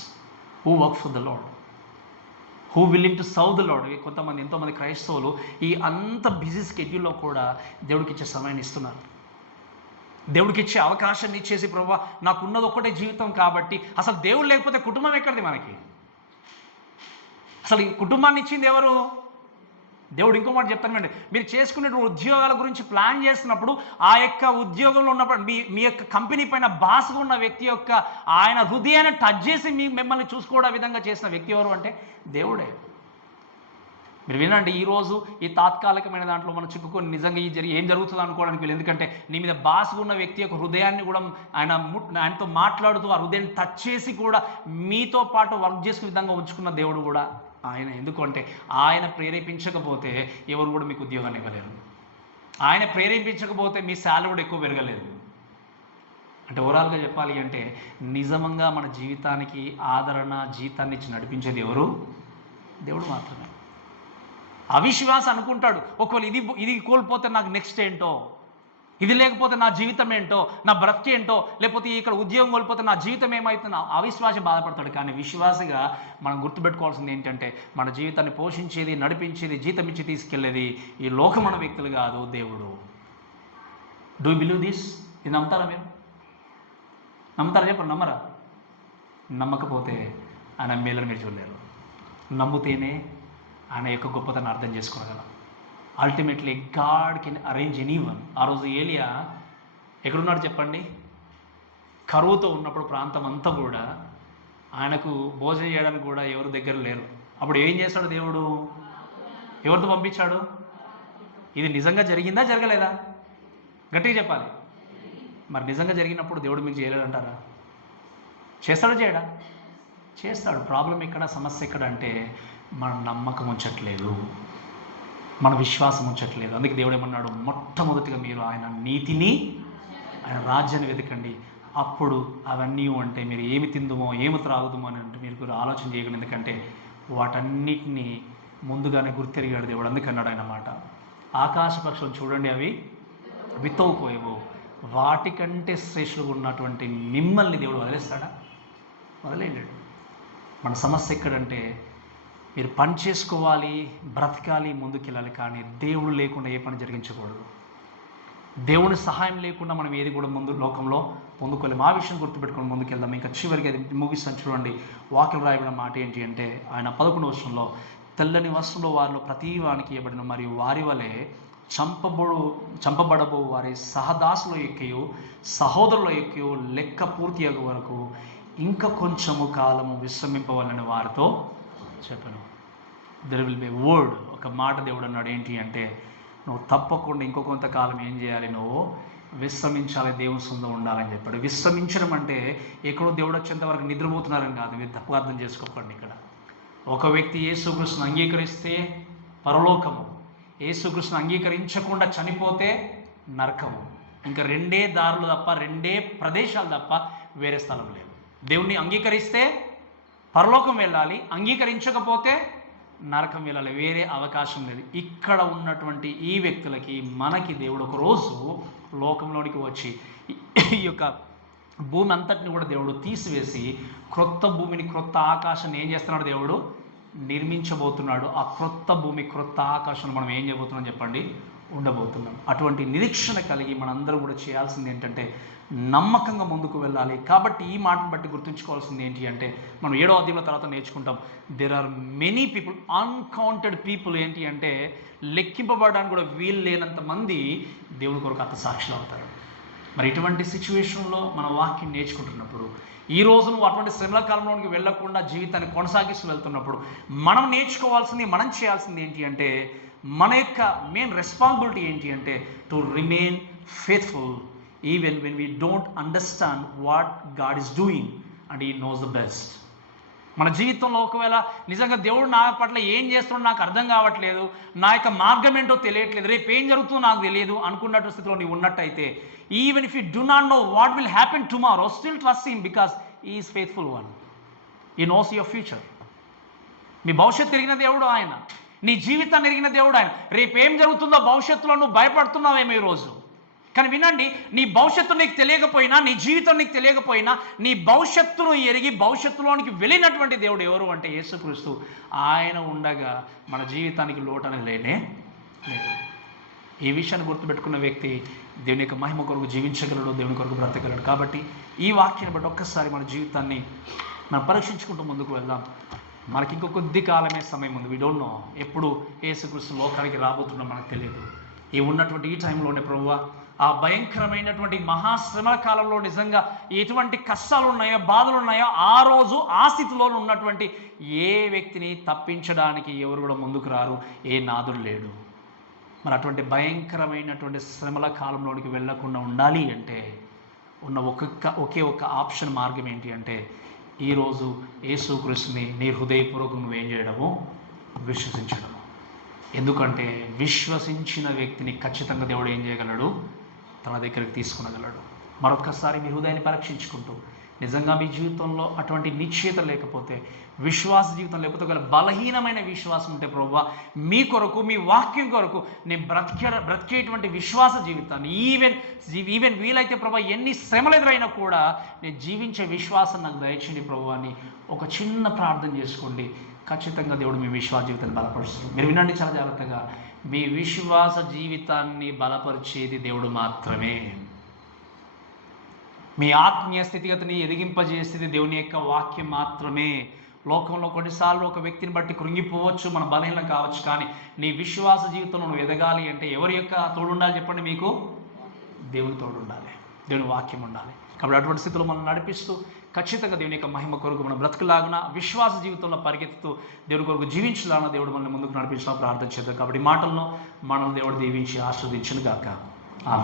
who work for the Lord, who willing to serve the Lord. ఎంతోమంది క్రైస్తవులు ఈ అంత బిజీ స్కెడ్యూల్లో కూడా దేవుడికి ఇచ్చే సమయాన్ని ఇస్తున్నారు. దేవుడికి ఇచ్చే అవకాశాన్ని ఇచ్చేసి, ప్రభువా నాకున్నది ఒక్కటే జీవితం కాబట్టి, అసలు దేవుడు లేకపోతే కుటుంబం ఎక్కడిది మనకి? అసలు ఈ కుటుంబాన్ని ఇచ్చింది ఎవరు? దేవుడు. ఇంకో మాట చెప్తానండి, మీరు చేసుకునే ఉద్యోగాల గురించి ప్లాన్ చేస్తున్నప్పుడు ఆ యొక్క ఉద్యోగంలో ఉన్నప్పుడు మీ యొక్క కంపెనీ పైన బాస్గా ఉన్న వ్యక్తి యొక్క ఆయన హృదయాన్ని టచ్ చేసి మిమ్మల్ని చూసుకోవడం విధంగా చేసిన వ్యక్తి ఎవరు అంటే దేవుడే. మీరు వినండి, ఈరోజు ఈ తాత్కాలికమైన దాంట్లో మనం చిక్కుకొని నిజంగా ఏం జరుగుతుంది అనుకోవడానికి వీళ్ళు. ఎందుకంటే నీ మీద బాస్గా ఉన్న వ్యక్తి యొక్క హృదయాన్ని కూడా ఆయనతో మాట్లాడుతూ ఆ హృదయాన్ని టచ్ చేసి కూడా మీతో పాటు వర్క్ చేసుకునే విధంగా ఉంచుకున్న దేవుడు కూడా ఆయన. ఎందుకంటే ఆయన ప్రేరేపించకపోతే ఎవరు కూడా మీకు ఉద్యోగాన్ని ఇవ్వలేరు. ఆయన ప్రేరేపించకపోతే మీ శాలరీ కూడా ఎక్కువ పెరగలేదు. అంటే ఓవరాల్గా చెప్పాలి అంటే నిజంగా మన జీవితానికి ఆదరణ, జీతాన్ని ఇచ్చి నడిపించేది ఎవరు? దేవుడు మాత్రమే. అవిశ్వాసం అనుకుంటాడు, ఒకవేళ ఇది కోల్పోతే నాకు నెక్స్ట్ ఏంటో, ఇది లేకపోతే నా జీవితం ఏంటో, నా బ్రతికేంటో, లేకపోతే ఇక్కడ ఉద్యోగం కోల్పోతే నా జీవితం ఏమవుతుందో అవిశ్వాసి బాధపడతాడు. కానీ విశ్వాసిగా మనం గుర్తుపెట్టుకోవాల్సింది ఏంటంటే మన జీవితాన్ని పోషించేది, నడిపించేది, జీతం ఇచ్చి తీసుకెళ్లేది ఈ లోకమైన వ్యక్తులు కాదు, దేవుడు. Do you believe this? ఇది నమ్ముతారా మీరు? నమ్ముతారా? చెప్పండి. నమ్మరా? నమ్మకపోతే ఆయన మేలను మీరు చూడలేరు. నమ్ముతేనే ఆయన యొక్క గొప్పతనం అర్థం చేసుకోగలం. Ultimately God can arrange anyone. ఆ రోజు ఏలియా ఎక్కడున్నాడు చెప్పండి? కరువుతో ఉన్నప్పుడు ప్రాంతం అంతా కూడా ఆయనకు భోజనం చేయడానికి కూడా ఎవరు దగ్గర లేరు. అప్పుడు ఏం చేశాడు దేవుడు? ఎవరితో పంపించాడు? ఇది నిజంగా జరిగిందా జరగలేదా? గట్టిగా చెప్పాలి. మరి నిజంగా జరిగినప్పుడు దేవుడు మీకు చేయలేదంటారా? చేస్తాడా చేయడా? చేస్తాడు. ప్రాబ్లం ఎక్కడ, సమస్య ఎక్కడ అంటే మన నమ్మకం ఉంచట్లేదు, మన విశ్వాసం ఉంచట్లేదు. అందుకే దేవుడు ఏమన్నాడు? మొట్టమొదటిగా మీరు ఆయన నీతిని, ఆయన రాజ్యాన్ని వెతకండి, అప్పుడు అవన్నీ అంటే మీరు ఏమి తిందుమో ఏమి త్రాగుదుమో అని అంటే మీరు ఆలోచన చేయకండి. ఎందుకంటే వాటన్నిటినీ ముందుగానే గుర్తెరిగాడు దేవుడు. అందుకన్నాడు ఆయన మాట, ఆకాశ పక్షులు చూడండి, అవి విత్తవుకోయేవో, వాటికంటే శ్రేష్ఠులుగా ఉన్నటువంటి మిమ్మల్ని దేవుడు వదిలేస్తాడా? వదిలేయలేడు. మన సమస్య ఎక్కడంటే మీరు పని చేసుకోవాలి, బ్రతకాలి, ముందుకెళ్ళాలి, కానీ దేవుడు లేకుండా ఏ పని జరిగించకూడదు. దేవుని సహాయం లేకుండా మనం ఏది కూడా ముందు లోకంలో పొందుకోలేము. ఆ విషయం గుర్తుపెట్టుకొని ముందుకెళ్దాం. ఇంకా చివరికి అది ముగిస్తాను చూడండి. వాక్యం రాయబడిన మాట ఏంటి అంటే, ఆయన 11వ వచనంలో, తెల్లని వస్త్రంలో వారిలో ప్రతి వానికి ఇవ్వబడిన మరియు వారి వలె చంపబడబో వారి సహదాసుల యొక్కయు సహోదరుల యొక్కయు లెక్క పూర్తి అయ్యే వరకు ఇంకా కొంచెము కాలము విశ్రమింపవాలని వారితో చెప్పాను. There will be word. ఒక మాట దేవుడు అన్నాడు ఏంటి అంటే, నువ్వు తప్పకుండా ఇంకో కొంతకాలం ఏం చేయాలి, నువ్వు విశ్రమించాలి, దేవుని సొంతం ఉండాలని చెప్పాడు. విశ్రమించడం అంటే ఎక్కడో దేవుడు వచ్చేంత వరకు నిద్రపోతున్నారని కాదు. మీరు తప్పుగా అర్థం చేసుకోకండి. ఇక్కడ ఒక వ్యక్తి యేసుక్రీస్తును అంగీకరిస్తే పరలోకము, యేసుక్రీస్తును అంగీకరించకుండా చనిపోతే నరకము. ఇంకా రెండే దారులు తప్ప, రెండే ప్రదేశాలు తప్ప వేరే స్థలం లేదు. దేవుణ్ణి అంగీకరిస్తే పరలోకం వెళ్ళాలి, అంగీకరించకపోతే నరకం వెళ్ళాలి. వేరే అవకాశం లేదు. ఇక్కడ ఉన్నటువంటి ఈ వ్యక్తులకి, మనకి దేవుడు ఒక రోజు లోకంలోనికి వచ్చి ఈ యొక్క భూమి అంతటిని కూడా దేవుడు తీసివేసి క్రొత్త భూమిని, క్రొత్త ఆకాశాన్ని ఏం చేస్తున్నాడు, దేవుడు నిర్మించబోతున్నాడు. ఆ క్రొత్త భూమి, క్రొత్త ఆకాశం మనం ఏం చేయబోతున్నాం చెప్పండి, ఉండబోతున్నాం. అటువంటి నిరీక్షణ కలిగి మనందరం కూడా చేయాల్సింది ఏంటంటే, నమ్మకంగా ముందుకు వెళ్ళాలి. కాబట్టి ఈ మాటను బట్టి గుర్తుంచుకోవాల్సింది ఏంటి అంటే, మనం 7వ అధ్యాయం తర్వాత నేర్చుకుంటాం. There are many people, uncounted people. ఏంటి అంటే, లెక్కింపబడడానికి కూడా వీలు లేనంత మంది దేవుని కొరకు హతసాక్షులు అవుతారు. మరి ఇటువంటి సిచ్యువేషన్లో మన వాక్యం నేర్చుకుంటున్నప్పుడు, ఈ రోజు నువ్వు అటువంటి శ్రమల కాలంలోనికి వెళ్లకుండా జీవితాన్ని కొనసాగిస్తూ వెళ్తున్నప్పుడు, మనం నేర్చుకోవాల్సింది, మనం చేయాల్సింది ఏంటి అంటే, మన యొక్క మెయిన్ రెస్పాన్సిబిలిటీ ఏంటి అంటే, to remain faithful even when we don't understand what God is doing and he knows the best. మన జీవితంలో ఒకవేళ నిజంగా దేవుడు నా పట్ల ఏం చేస్తున్నాడో నాకు అర్థం కావట్లేదు, నా యొక్క మార్గం ఏంటో తెలియట్లేదు, రేపు ఏం జరుగుతుందో నాకు తెలియదు అనుకున్నట్టు స్థితిలో నీవు ఉన్నట్టయితే, even if you do not know what will happen tomorrow, still trust him because he is faithful one. He knows your future. మీ భవిష్యత్తు ఎరిగిన దేవుడు ఆయన, నీ జీవితాన్ని ఎరిగిన దేవుడు ఆయన. రేపు ఏం జరుగుతుందో భవిష్యత్తులో నువ్వు భయపడుతున్నావేమో ఈరోజు, కానీ వినండి, నీ భవిష్యత్తు నీకు తెలియకపోయినా, నీ జీవితం నీకు తెలియకపోయినా, నీ భవిష్యత్తును ఎరిగి భవిష్యత్తులోనికి వెళ్ళినటువంటి దేవుడు ఎవరు అంటే యేసుక్రీస్తు. ఆయన ఉండగా మన జీవితానికి లోటు అనేది లేనే లేదు. ఈ విషయాన్ని గుర్తుపెట్టుకున్న వ్యక్తి దేవుని యొక్క మహిమ కొరకు జీవించగలడు, దేవుని కొరకు బ్రతకగలడు. కాబట్టి ఈ వాక్యాన్ని బట్టి ఒక్కసారి మన జీవితాన్ని మనం పరీక్షించుకుంటూ ముందుకు వెళ్దాం. మనకి ఇంకో కొద్ది కాలమే సమయం ఉంది. వీ డోంట్ నో ఎప్పుడు యేసుక్రీస్తు లోకానికి రాబోతుందో మనకు తెలియదు. ఈ ఉన్నటువంటి ఈ టైంలోనే ప్రభువా, ఆ భయంకరమైనటువంటి మహాశ్రమ కాలంలో నిజంగా ఎటువంటి కష్టాలు ఉన్నాయో, బాధలు ఉన్నాయో, ఆ రోజు ఆ స్థితిలో ఉన్నటువంటి ఏ వ్యక్తిని తప్పించడానికి ఎవరు కూడా ముందుకు రారు, ఏ నాదుడు లేడు. మరి అటువంటి భయంకరమైనటువంటి శ్రమల కాలంలోనికి వెళ్లకుండా ఉండాలి అంటే ఉన్న ఒకే ఒక్క ఆప్షన్, మార్గం ఏంటి అంటే, ఈరోజు యేసుక్రీస్తుని నీ హృదయపూర్వకం నువ్వేం చేయడము, విశ్వసించడము. ఎందుకంటే విశ్వసించిన వ్యక్తిని ఖచ్చితంగా దేవుడు ఏం చేయగలడు, తన దగ్గరికి తీసుకునగలడు. మరొక్కసారి మీ హృదయాన్ని పరీక్షించుకుంటూ, నిజంగా మీ జీవితంలో అటువంటి నిశ్చయత లేకపోతే, విశ్వాస జీవితం లేకపోతే, ఒక బలహీనమైన విశ్వాసం ఉంటే, ప్రభువా మీ కొరకు, మీ వాక్యం కొరకు నేను బ్రతికేటువంటి విశ్వాస జీవితాన్ని, ఈవెన్ వీలైతే ప్రభువా ఎన్ని శ్రమలు ఎదురైనా కూడా నేను జీవించే విశ్వాసం నాకు దయచేయండి ప్రభువా అని ఒక చిన్న ప్రార్థన చేసుకోండి. ఖచ్చితంగా దేవుడు మీ విశ్వాస జీవితాన్ని బలపరుస్తుంది. మీరు వినండి చాలా జాగ్రత్తగా. మీ విశ్వాస జీవితాన్ని బలపరిచేది దేవుడు మాత్రమే. మీ ఆత్మీయ స్థితిగతిని ఎదిగింపజేసేది దేవుని యొక్క వాక్యం మాత్రమే. లోకంలో కొన్నిసార్లు ఒక వ్యక్తిని బట్టి కృంగిపోవచ్చు, మన బలహీనం కావచ్చు, కానీ నీ విశ్వాస జీవితంలో నువ్వు ఎదగాలి అంటే ఎవరి యొక్క తోడు ఉండాలి చెప్పండి? మీకు దేవుని తోడు ఉండాలి, దేవుని వాక్యం ఉండాలి. కాబట్టి అటువంటి స్థితిలో మనం నడిపిస్తూ ఖచ్చితంగా దేవుని యొక్క మహిమ కొరకు మనం బ్రతుకులాగున, విశ్వాస జీవితంలో పరిగెత్తుతూ దేవుని కొరకు జీవించలాగా దేవుడు మనల్ని ముందుకు నడిపించిన ప్రార్థన చేద్దాం. కాబట్టి మాటలను మనం దేవుడు దీవించి ఆస్వాదించును గాక.